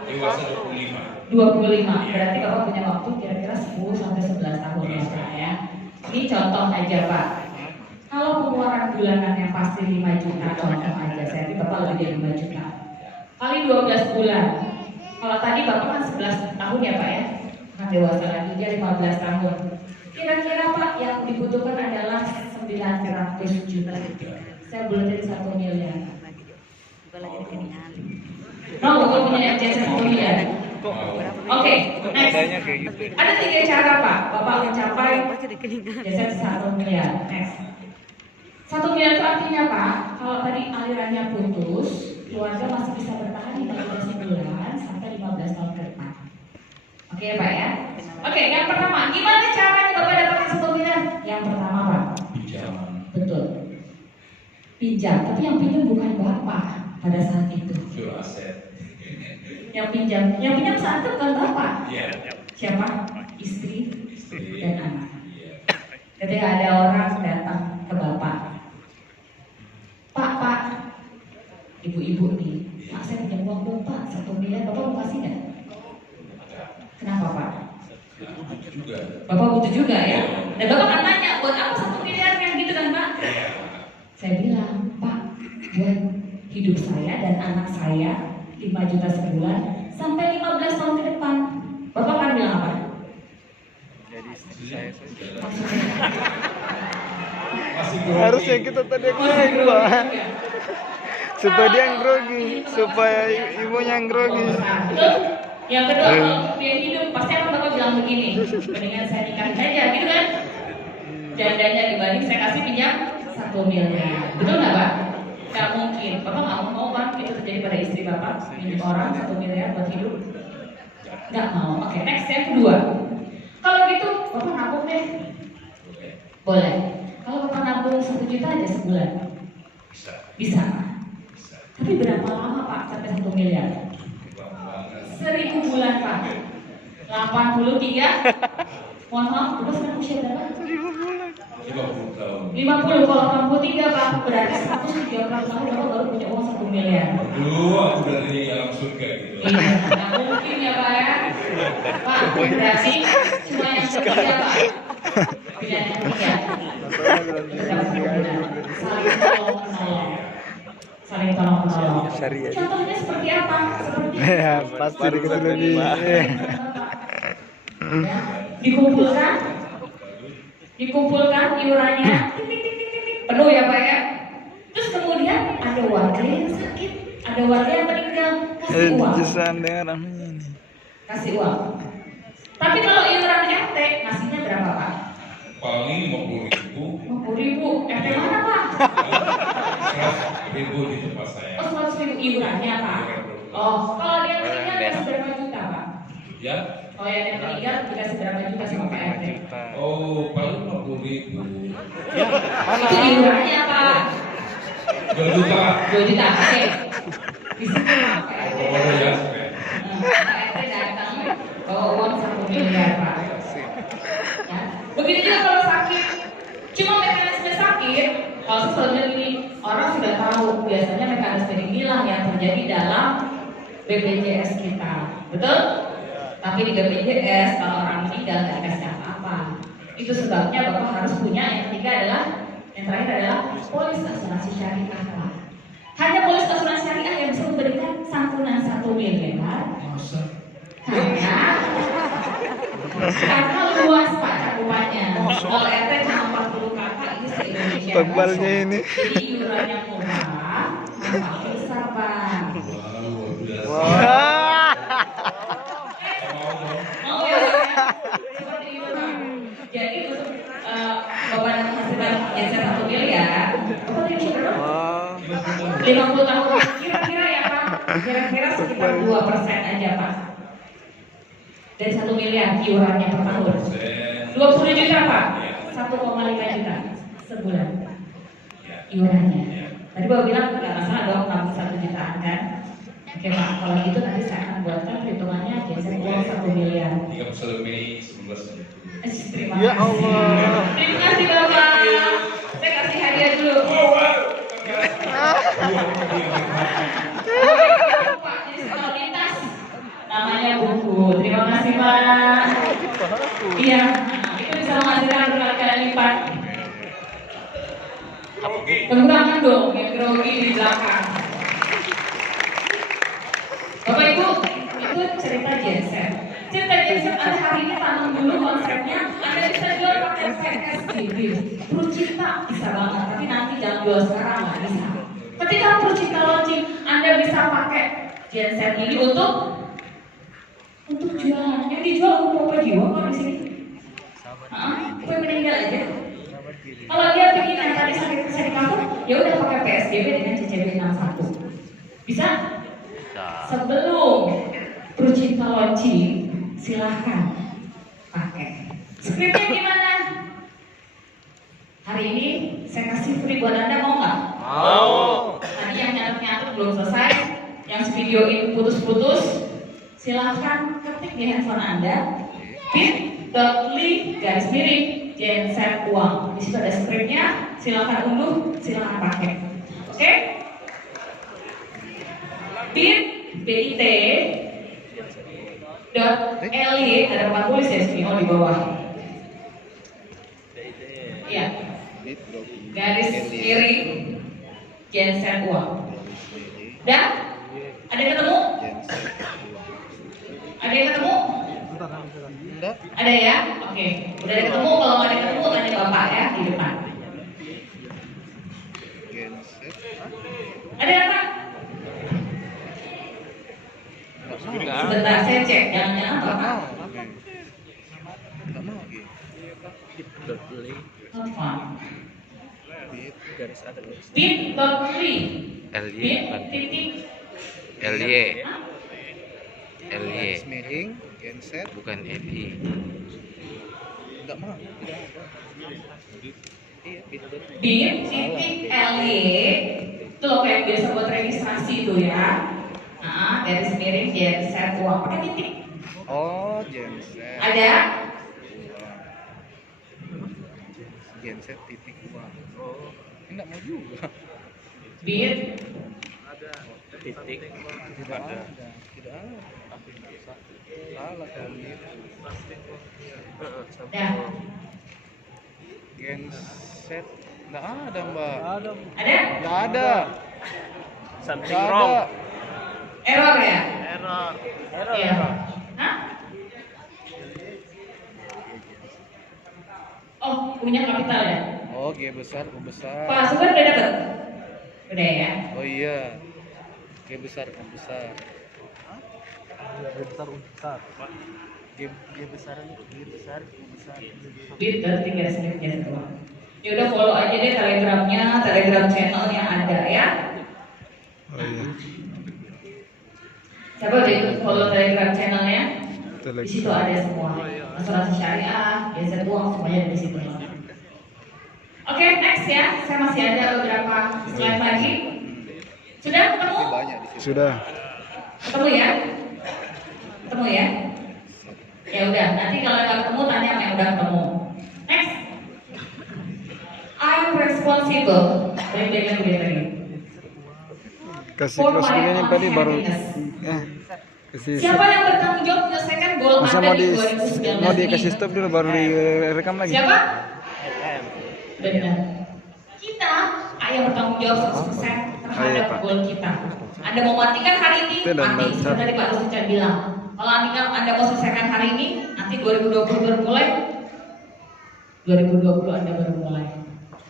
Dewasa 25. 25, berarti Bapak punya waktu kira-kira 10 sampai 11 tahun ya Pak ya. Ini contoh aja Pak. Kalau pengeluaran bulanannya pasti 5 juta, contoh aja. Saya Bapak lebih dari 5 juta. Kali 12 bulan. Kalau tadi Bapak kan 11 tahun ya Pak ya. Nah dewasa lagi dia 15 tahun. Kira-kira Pak yang dibutuhkan adalah 900 juta. Saya belum dari 1 miliar. Mau Bapak punya MCS 1 miliar? Oke, next. Adanya kayak gitu. Ada 3 cara Pak, Bapak mencapai jasa 1 miliar. Next. 1 miliar itu artinya Pak, kalau tadi alirannya putus, keluarga masih bisa bertahan di bawah 9 sampai 15 tahun ke depan. Oke ya Pak ya? Oke, yang pertama, gimana caranya Bapak dapatkan 1 miliar? Yang pertama Pak, Pinjaman. betul. Pinjam, tapi yang pinjam bukan Bapak pada saat itu. Pure aset. Yang pinjam saat itu bukan Bapak. Iya. Siapa? Istri dan anak. Iya. Ketika ada orang datang ke Bapak, Pak, ibu-ibu nih, Pak saya punya uang dong Pak, 1 miliar, Bapak mau kasih nggak? Kenapa Pak? Butuh juga. Bapak butuh juga ya? Dan Bapak kan nanya, buat apa 1 miliar yang gitu kan Pak? Iya. Saya bilang, Pak, buat hidup saya dan anak saya 5 juta sebulan sampai 15 tahun ke depan. Bapak kan bilang apa? Jadi saya Maksudnya? Masih harusnya kita tadi yang naik Pak. Supaya dia yang grogi, supaya ibunya yang grogi. Betul? Yang kedua, kalau biaya hidup pasti akan Bapak bilang begini, mendingan saya nikahin aja, gitu kan? Jandanya dibanding saya kasih pinjam 1 miliar. Betul nggak Pak? Nggak mungkin. Bapak nggak mau kan itu terjadi pada istri Bapak, minjem orang 1 miliar buat hidup? Nggak mau. Oke, next yang kedua. Kalau gitu, Bapak nabung deh. Boleh. Kalau Bapak nabung 1 juta aja sebulan, bisa. bisa. Tapi berapa lama Pak sampai 1 miliar? 1000 bulan Pak. 83. Mohon maaf, Bapak sekarang usia berapa? 50 tahun. 50. Kalau 63 Pak, berarti 130 tahun Bapak baru punya uang 1 miliar. Aduh, aku dari alam surga gitu. Iya, nggak mungkin ya Pak ya. Pak, berarti cuma yang ketiga Pak. Pilihan yang ketiga. Berapa bulan? Saling tolong menolong. Saling tolong menolong. Syariah. Contohnya seperti apa? Seperti Ya, pasti dikasih lebih. Ya, dikumpulkan iurannya penuh ya Pak ya. Terus kemudian ada warga yang sakit, ada warga yang meninggal, kasih uang. Jusan dengan ini. Kasih uang. Tapi kalau iuran RT ngasihnya berapa Pak? Paling 50.000. 50.000. RT mana Pak? 100.000 di tempat saya. Oh 100.000 iurannya Pak. Oh kalau dia meninggal dikasih berapa juta Pak? Ya. Kalau yang dia meninggal dikasih berapa juta sama Pak RT? Oh, paling 50.000. Itu iurannya Pak. 2 juta. 2 juta. Oke. Di situ Pak RT. Oh ya, sampai. Pak RT datang bawa uang 1 miliar Pak. Ya. Begitu juga kalau sakit. Cuma mekanisme sakit, kalau saya selalu bilang gini, orang sudah tahu biasanya mekanisme inilah yang terjadi dalam BPJS kita, betul? Tapi di BPJS kalau orang meninggal nggak dikasih apa-apa. Itu sebabnya Bapak harus punya yang ketiga adalah, yang terakhir adalah polis asuransi syariah Pak. Hanya polis asuransi syariah yang bisa memberikan santunan 1 miliar. Masa? Karena luas Pak cakupannya. Kalau RT cuma 40 kakak ini se-Indonesia. Tebalnya ini. Jadi iurannya murah, manfaatnya besar Pak. Wah, luar biasa. Wah. Mau ya Pak? Seperti itu Pak. Jadi untuk Bapak dan menghasilkan jasa 1 miliar, Bapak tadi usia berapa? Wah. 50 tahun. Kira-kira ya Pak, kira-kira sekitar 2% aja Pak. Dari 1 miliar iurannya per tahun. 20 juta Pak, 1,5 juta sebulan iurannya. Tadi Bapak bilang nggak masalah dong kamu 1 jutaan kan? Oke Pak, kalau gitu nanti saya akan buatkan perhitungannya geser uang 1 miliar. 31 Mei 1970. Terima Ya kasih. Allah. Terima kasih Bapak. Saya kasih hadiah dulu. Oh, wow. namanya buku. Terima kasih Pak. Iya, itu bisa menghasilkan berkali-kali lipat. Tepuk tangan dong yang grogi di belakang. Bapak Ibu, itu cerita genset. Cerita genset ada hari ini tanam dulu konsepnya. Anda bisa jual pakai PSBB. Percinta bisa banget, tapi nanti jangan jual sekarang, nggak bisa. Ketika Percinta launching, Anda bisa pakai genset ini untuk jualan. Yang dijual apa jiwa kok di sini? Kue meninggal aja. Kalau dia pengen yang tadi sakit di kantor, ya udah pakai PSBB dengan CCB 61. Bisa? Sebelum Percinta launching, silahkan pakai. Skripnya gimana? Hari ini saya kasih free buat Anda, mau nggak? Mau. Tadi yang nyatet-nyatet belum selesai, yang videoin putus-putus, silahkan ketik di handphone Anda bit.ly/miring genset uang. Di situ ada skripnya, silahkan unduh, silahkan pakai. Oke? bit.ly ada tempat tulis ya sini, oh di bawah. Iya. Garis miring genset uang. Dan ada yang ketemu? Ada yang ketemu? Ada ya? Oke. Udah ada ketemu, kalau nggak ada ketemu tanya Bapak ya di depan. Ada yang Pak? Sebentar saya cek, jangan-jangan Bapak. Apa? bit.ly Garis miring genset Bukan LI. enggak mau. bit.ly itu loh kayak biasa buat registrasi itu ya. Nah, garis miring genset uang pakai titik. Oh, genset. Ada? Genset titik uang. Oh, enggak mau juga. Bit Titik. Tidak ada. Tidak ada. Salah kali. dah. Genset enggak ada, Mbak. Ada? Enggak ada. Something Enggak wrong. ada. Error ya? Error. Iya. Hah? Oh, punya kapital ya? Oh, G besar, U besar. Pak Subar udah dapet? Udah ya? Oh iya. G besar, U besar. G besar, U besar. Bit berarti garis miring genset uang. Ya udah follow aja deh telegramnya, telegram channelnya ada ya. Oh iya. Coba deh follow telegram channelnya. Di situ ada semua asuransi syariah, genset uang semuanya ada di situ. Oke, next ya. Saya masih ada beberapa slide lagi. Sudah ketemu? Banyak di situ. Sudah. Ketemu ya? Ketemu ya? Ya udah, nanti kalau nggak ketemu tanya sama yang udah ketemu. Next. I'm responsible. Baik-baik lagi. Kasih close dulu ini tadi baru kasih Siapa yang bertanggung jawab menyelesaikan goal masa Anda mau di di 2019 mau ini? dikasih stop dulu baru direkam lagi. Siapa? Benar. Kita yang bertanggung jawab 100% terhadap Pak. goal kita. Anda mau matikan hari ini, Itu dan mati. Seperti tadi Pak Rusdian bilang. Kalau Anda mau selesaikan hari ini, nanti 2020 baru mulai. 2020 Anda baru mulai.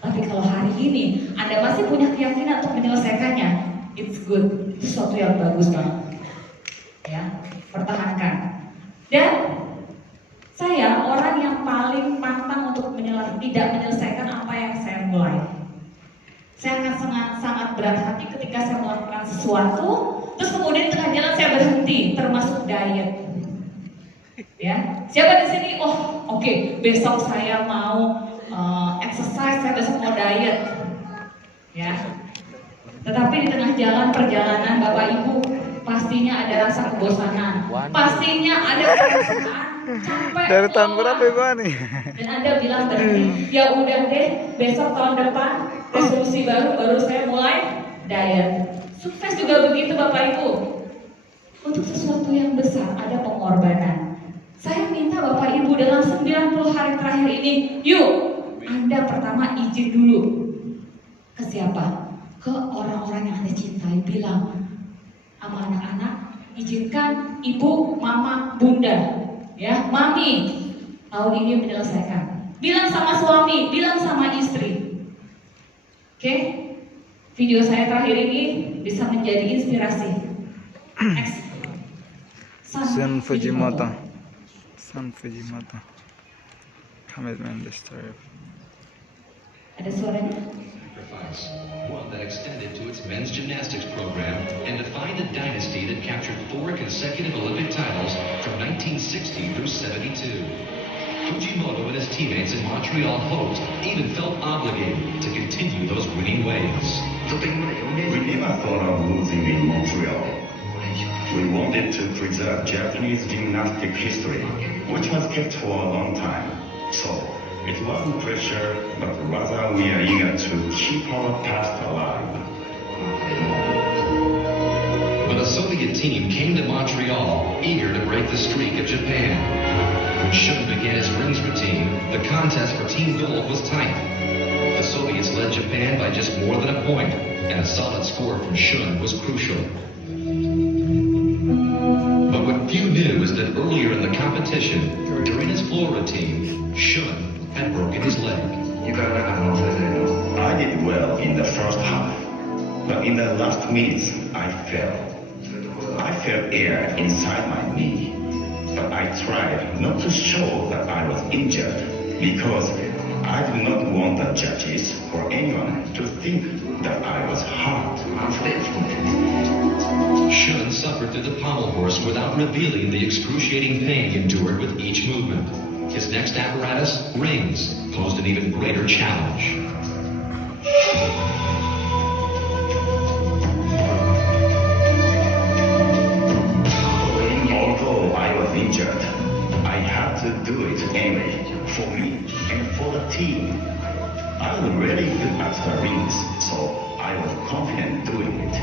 Tapi kalau hari ini Anda masih punya keyakinan untuk menyelesaikannya, it's good. Itu sesuatu yang bagus banget. Ya, pertahankan. Dan saya orang yang paling pantang untuk tidak menyelesaikan apa yang saya mulai. Saya akan sangat berat hati ketika saya melakukan sesuatu, terus kemudian tengah jalan saya berhenti, termasuk diet. Ya, siapa di sini? Oh, oke, besok saya mau exercise, saya besok mau diet. Ya, tetapi di tengah jalan perjalanan Bapak Ibu pastinya ada rasa kebosanan, pastinya ada perasaan capek. Dari tahun berapa Ibu nih? Dan Anda bilang berhenti, ya udah deh, besok tahun depan resolusi baru saya mulai diet. Sukses juga begitu Bapak Ibu. Untuk sesuatu yang besar ada pengorbanan. Saya minta Bapak Ibu dalam 90 hari terakhir ini, yuk Anda pertama izin dulu. Ke siapa? Ke orang-orang yang Anda cintai. Bilang sama anak-anak, izinkan ibu, mama, bunda, ya, mami, tahun ini menyelesaikan. Bilang sama suami, bilang sama istri. Oke? Video saya terakhir ini bisa menjadi inspirasi. Next. Sun Fujimoto. Sun Fujimoto. Commitment destroyer. Ada suaranya? Sacrifice, one that extended to its men's gymnastics program and defined a dynasty that captured 4 consecutive Olympic titles from 1960 through 72. Fujimoto and his teammates in Montreal hoped, even felt obligated to continue those winning ways. We never thought of losing in Montreal. We wanted to preserve Japanese gymnastic history, which was kept for a long time. So, it wasn't pressure, but rather we are eager to keep our past alive. But a Soviet team came to Montreal, eager to break the streak of Japan. When Shun began his rings routine, the contest for team gold was tight. The Soviets led Japan by just more than a point, and a solid score from Shun was crucial. But what few knew is that earlier in the competition, during his floor routine, Shun had broken his leg. I did well in the first half, but in the last minutes, I fell. I felt air inside my knee, but I tried not to show that I was injured because I did not want the judges or anyone to think that I was hurt. Shun suffered through the pommel horse without revealing the excruciating pain endured with each movement. His next apparatus, rings, posed an even greater challenge. Although I was injured, I had to do it anyway, for me and for the team. I was really good at the rings, so I was confident doing it.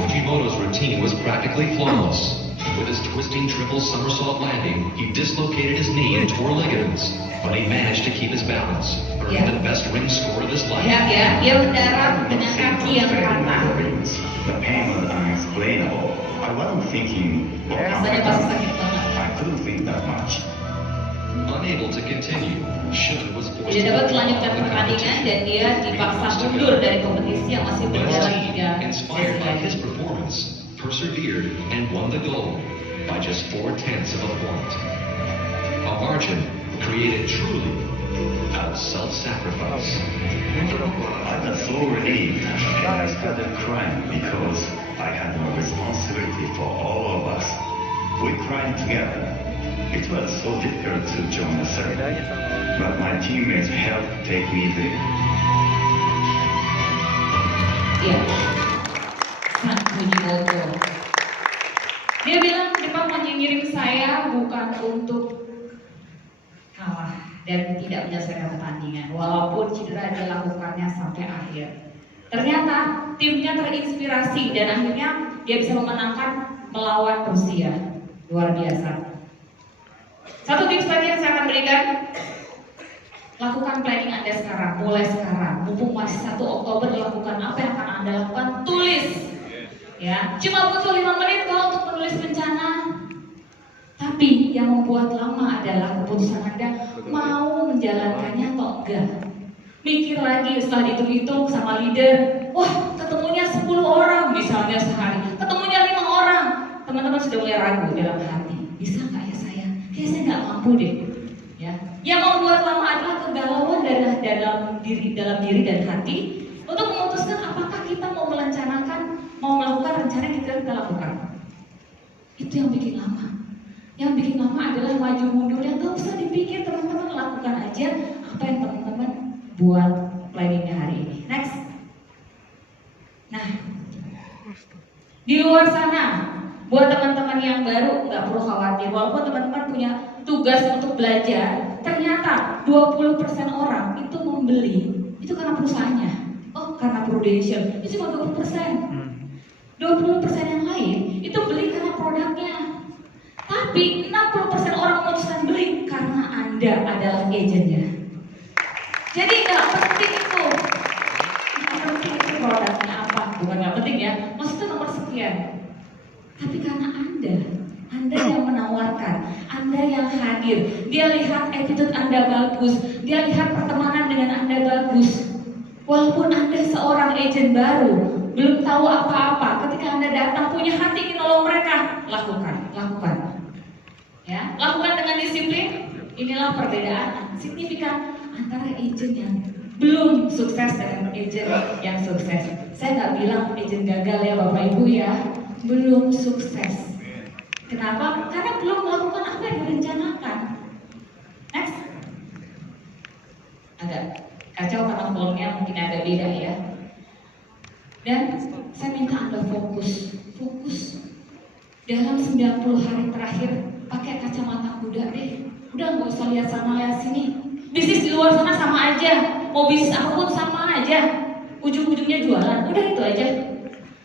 Fujimoto's routine was practically flawless. With his twisting triple somersault landing, he dislocated his knee and tore ligaments, but he managed to keep his balance, earning the best ring score of his life. Lihat ya, dia mendarat dengan kaki yang patah. The pain was unexplainable. I wasn't thinking what Rasanya pasti sakit banget. I couldn't think that much. Unable to continue, Shun was forced Dia dapat to melanjutkan withdraw the pertandingan dan competition. dia dipaksa mundur dari kompetisi yang masih But his berjalan team, 3 inspired by his sesi. performance, persevered and won the gold by just 0.4 of a point. A margin created truly out of self-sacrifice. I got so relieved and I started crying because I had no responsibility for all of us. We cried together. It was so difficult to join the ceremony, but my teammates helped take me there. Ya, Sun Fujimoto. Dia bilang Jepang mengirim saya bukan untuk kalah dan tidak menyelesaikan pertandingan, walaupun cedera dia lakukannya sampai akhir. Ternyata timnya terinspirasi dan akhirnya dia bisa memenangkan melawan Rusia. Luar biasa. Satu tips lagi yang saya akan berikan, lakukan planning Anda sekarang, mulai sekarang. Mumpung masih 1 Oktober, lakukan apa yang akan Anda lakukan, tulis. Ya, cuma butuh 5 menit kalau untuk menulis rencana. Tapi yang membuat lama adalah keputusan Anda mau menjalankannya atau enggak. Mikir lagi setelah dihitung-hitung sama leader, wah ketemunya 10 orang misalnya sehari, ketemunya 5 orang. Teman-teman sudah mulai ragu dalam hati, bisa nggak ya saya? Kayaknya saya nggak mampu deh. Ya, yang membuat lama adalah kegalauan dalam diri dan hati untuk memutuskan apakah kita mau melakukan rencana yang kita lakukan. Itu yang bikin lama. Yang bikin lama adalah maju mundur yang nggak usah dipikir, teman-teman lakukan aja apa yang teman-teman buat planningnya hari ini. Next. Nah, di luar sana, buat teman-teman yang baru nggak perlu khawatir, walaupun teman-teman punya tugas untuk belajar, ternyata 20% orang itu membeli itu karena perusahaannya. Oh, karena Prudential, itu cuma 20%. 20% yang lain itu beli karena produknya. Tapi 60% orang memutuskan beli karena Anda adalah agennya. Jadi nggak penting itu. Nggak penting itu produknya apa. Bukan nggak penting ya. Maksudnya nomor sekian. Tapi karena Anda yang menawarkan, Anda yang hadir. Dia lihat attitude Anda bagus. Dia lihat pertemanan dengan Anda bagus. Walaupun Anda seorang agen baru, belum tahu apa-apa, ketika Anda datang punya hati ingin nolong mereka, lakukan. Ya, lakukan dengan disiplin. Inilah perbedaan signifikan antara agen yang belum sukses dengan agen yang sukses. Saya nggak bilang agen gagal ya Bapak Ibu ya, belum sukses. Kenapa? Karena belum melakukan apa yang direncanakan. Next. Agak kacau karena formnya mungkin agak beda ya. Dan saya minta Anda fokus dalam 90 hari terakhir. Pakai kacamata kuda deh. Udah nggak usah lihat sana lihat sini. Bisnis di luar sana sama aja. Mau bisnis apapun sama aja. Ujung-ujungnya jualan. Udah itu aja.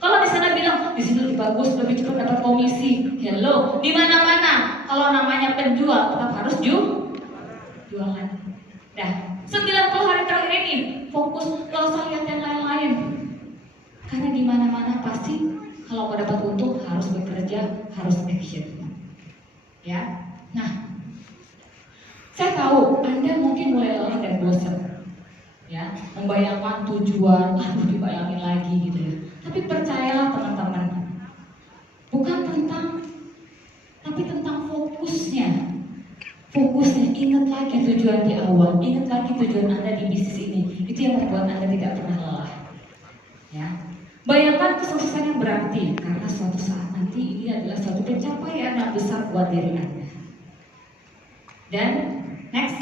Kalau di sana bilang di sini lebih bagus, lebih cepat dapat komisi. Hello, di mana-mana. Kalau namanya penjual tetap harus jualan. Dah, 90 hari terakhir ini fokus. Nggak usah lihat yang lain-lain. Karena di mana-mana pasti kalau mau dapat untung harus bekerja, harus action. Ya, nah, saya tahu Anda mungkin mulai lelah dan bosan, ya, membayangkan tujuan, dibayangin lagi gitu ya. Tapi percayalah teman-teman, bukan tapi tentang fokusnya. Ingat lagi tujuan di awal, ingat lagi tujuan Anda di bisnis ini. Itu yang membuat Anda tidak pernah lelah. Ya, bayangkan kesuksesan yang berarti karena suatu saat nanti ini adalah suatu pencapaian yang besar buat diri Anda. Dan next,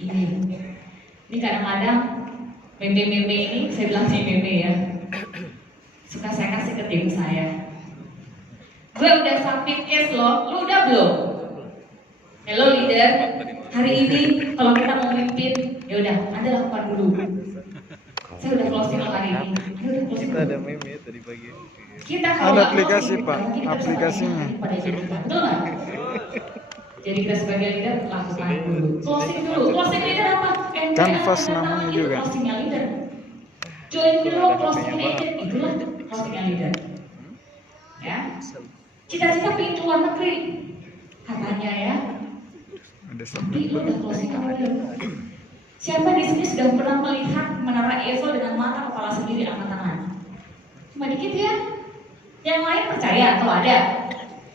nah ini kadang-kadang meme-meme ini saya bilang sih meme ya, suka saya kasih ke tim saya. Gue udah submit case lo, lu udah belum? Hello leader, hari ini kalau kita mau memimpin, ya udah Anda lakukan dulu. Saya udah closing hari ini. Kita ada meme tadi pagi. Kita Ada aplikasi Pak, aplikasinya. Betul nggak? Jadi kita sebagai leader lakukan dulu. Closing leader apa? Canvas namanya juga. Closingnya leader. Join dulu closing agent, itulah closingnya leader. Ya. Cita-cita pengen keluar negeri, katanya ya. Tapi lu udah closing apa belum? Siapa di sini sudah pernah melihat menara Eiffel dengan mata kepala sendiri angkat tangan? Cuma dikit ya. Yang lain percaya atau ada?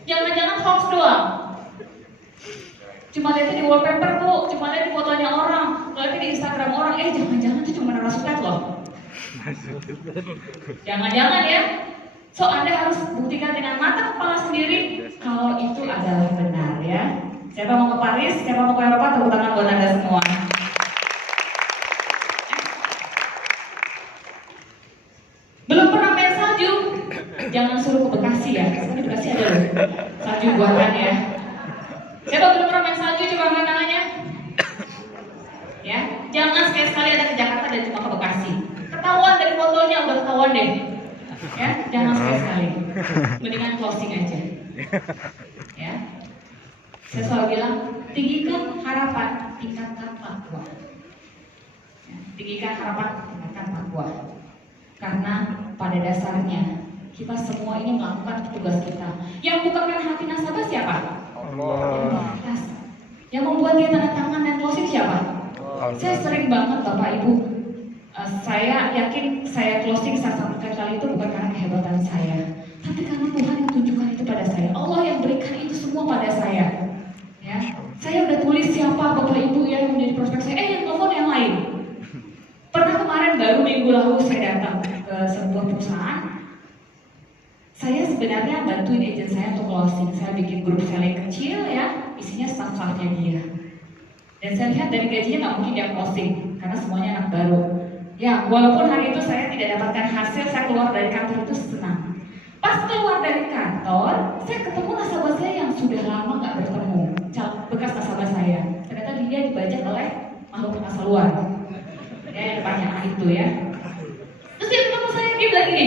Jangan-jangan hoax doang. Cuma lihat di wallpaper bu, cuma lihat di fotonya orang, lihat di Instagram orang. Jangan-jangan itu cuma menara Sutet loh. Jangan-jangan ya. So Anda harus buktikan dengan mata kepala sendiri kalau itu adalah benar ya. Siapa mau ke Paris, siapa mau ke Eropa, tepuk tangan buat Anda semua. Belum pernah main salju? Jangan suruh ke Bekasi ya. Sekarang di Bekasi ada loh salju buatan ya. Siapa belum pernah main salju? Coba angkat tangannya. Ya, jangan sekali-sekali ada ke Jakarta dan cuma ke Bekasi. Ketahuan dari fotonya udah ketahuan deh. Ya, jangan sekali-sekali. Mendingan closing aja. Ya. Saya selalu bilang, tinggikan harapan, tingkatkan takwa. Ya, tinggikan harapan, tingkatkan takwa. Karena pada dasarnya kita semua ini melakukan tugas kita. Yang bukakan hati nasabah siapa? Allah. Yang membuat dia tanda tangan dan closing siapa? Allah. Saya sering banget Bapak Ibu, saya yakin saya closing salah kali itu bukan karena kehebatan saya, tapi karena Tuhan yang tunjukkan itu pada saya. Allah yang berikan itu semua pada saya. Ya, saya udah tulis siapa Bapak Ibu yang menjadi prospek saya. Yang telepon yang lain. Pernah kemarin baru minggu lalu saya datang ke sebuah perusahaan. Saya sebenarnya bantuin agent saya untuk closing. Saya bikin grup selling kecil ya, isinya staff-staffnya dia. Dan saya lihat dari gajinya nggak mungkin dia closing, karena semuanya anak baru. Ya, walaupun hari itu saya tidak dapatkan hasil, saya keluar dari kantor itu senang. Pas keluar dari kantor, saya ketemu nasabah saya yang sudah lama nggak bertemu, bekas nasabah saya. Ternyata dia dibajak oleh makhluk masa luar. Ya, yang depannya itu ya. Terus dia ketemu saya, dia bilang gini,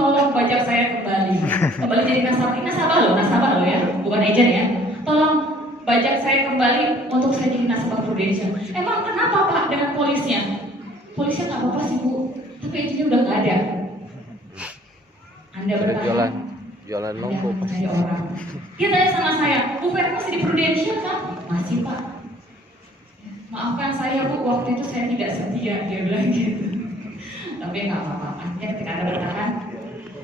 tolong bajak saya kembali jadi nasabah loh ya, bukan agent ya. Tolong bajak saya kembali untuk saya jadi nasabah Prudential. Emang kenapa Pak dengan polisnya? Polisnya nggak apa-apa sih Bu, tapi agentnya udah nggak ada. Anda berkata jualan Anda lombok. mencari orang. Dia tanya sama saya, Bu Ferry masih di Prudential kan? Masih Pak. Maafkan saya Bu, waktu itu saya tidak setia, dia bilang gitu. Tapi nggak apa-apa, artinya ketika Anda bertahan,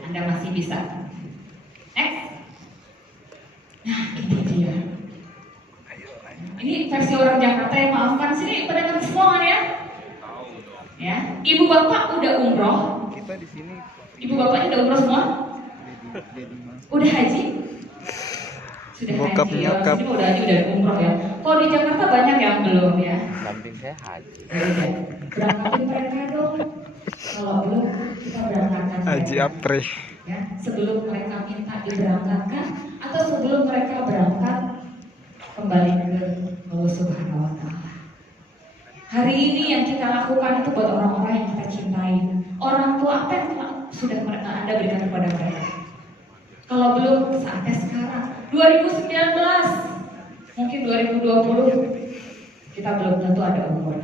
Anda masih bisa. Next. Nah ini dia. Ini versi orang Jakarta yang maafkan sini pada ngerti semua kan ya? Ya, ibu bapak udah umroh. Kita di sini. Ibu bapaknya udah umroh semua? Udah haji? Sudah Bokap haji. nyokap. Ini udah haji, udah umroh ya. Kalau di Jakarta banyak yang belum ya. Samping saya haji. Ya udah, berangkatin mereka dong. Kalau belum, kita berangkatkan. Haji mereka. Apre. Ya, sebelum mereka minta diberangkatkan atau sebelum mereka berangkat kembali ke Allah Subhanahu wa Ta'ala. Hari ini yang kita lakukan itu buat orang-orang yang kita cintai. Orang tua apa yang sudah Anda berikan kepada mereka? Kalau belum, saatnya sekarang. 2019, mungkin 2020, kita belum tentu ada umur.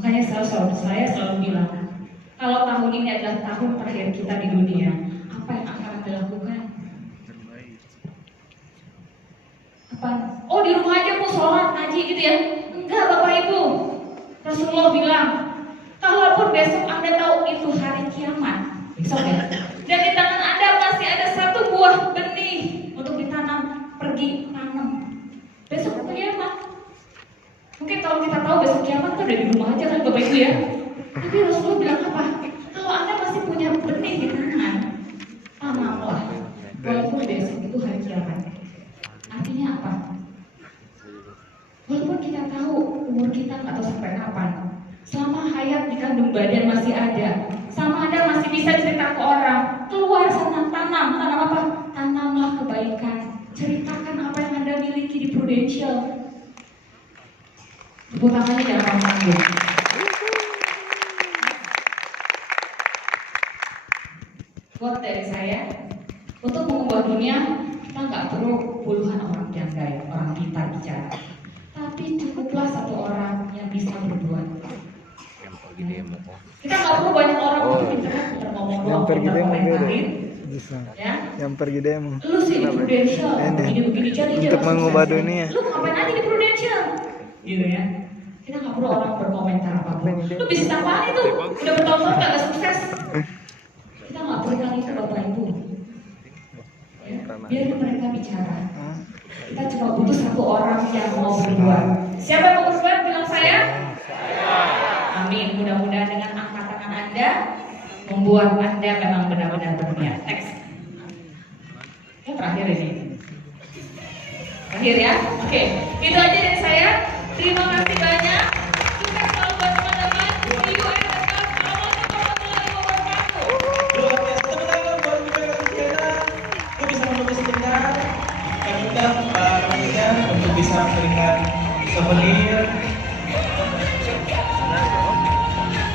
Makanya saya selalu bilang, kalau tahun ini adalah tahun terakhir kita di dunia, apa yang akan Anda lakukan? Apa? Oh di rumah aja Bu, sholat, ngaji gitu ya? Enggak Bapak Ibu. Rasulullah bilang, kalaupun besok Anda tahu itu hari kiamat, besok ya, dan di tangan Anda masih ada satu buah benih untuk ditanam, pergi tanam. Besok kiamat. Mungkin kalau kita tahu besok kiamat itu udah di rumah aja kan Bapak Ibu ya. Tapi Rasulullah bilang apa? Kalau Anda masih punya benih di tangan, tanamlah. Walaupun besok itu hari kiamat. Artinya apa? Walaupun kita tahu umur kita nggak tahu sampai kapan, selama hayat di kandung badan masih ada, sama Anda masih bisa cerita ke orang, keluar sana tanam apa? Tanamlah kebaikan, ceritakan apa yang Anda miliki di Prudential. Tepuk tangannya jangan tanggung. Buat dari saya, untuk mengubah dunia kita nggak perlu puluhan orang jandai, orang pintar bicara. Tapi cukuplah satu orang yang bisa berbuat. Kita nggak perlu banyak orang yang pintar ngomong Yang doang, pergi pintar demo beda. komentarin, Bisa. ya. Yang pergi demo. Lu sih di Prudential, Ini. begini jadi Untuk mengubah dunia. Lu ngapain aja di Prudential? Gitu ya. Kita nggak perlu orang berkomentar apapun. Lu bisnis apaan itu? Udah bertahun-tahun nggak sukses. Kita nggak perlu kali itu Bapak Ibu. Ya, biar mereka bicara. Kita cuma butuh satu orang yang mau berbuat. Siapa yang mau berbuat? Bilang saya. Amin. Mudah-mudahan dengan angkat tangan Anda membuat Anda memang benar-benar berniat. Next. Yang terakhir ini. Terakhir ya. Oke. Itu aja dari saya. Terima kasih banyak. Sukses selalu buat teman-teman. See you at the top. Assalamualaikum warahmatullahi wabarakatuh. Luar biasa, tepuk tangan buat Bu Ferry Luciana. Kok bisa menembus sebentar? Kami minta Pak Rania untuk bisa memberikan souvenir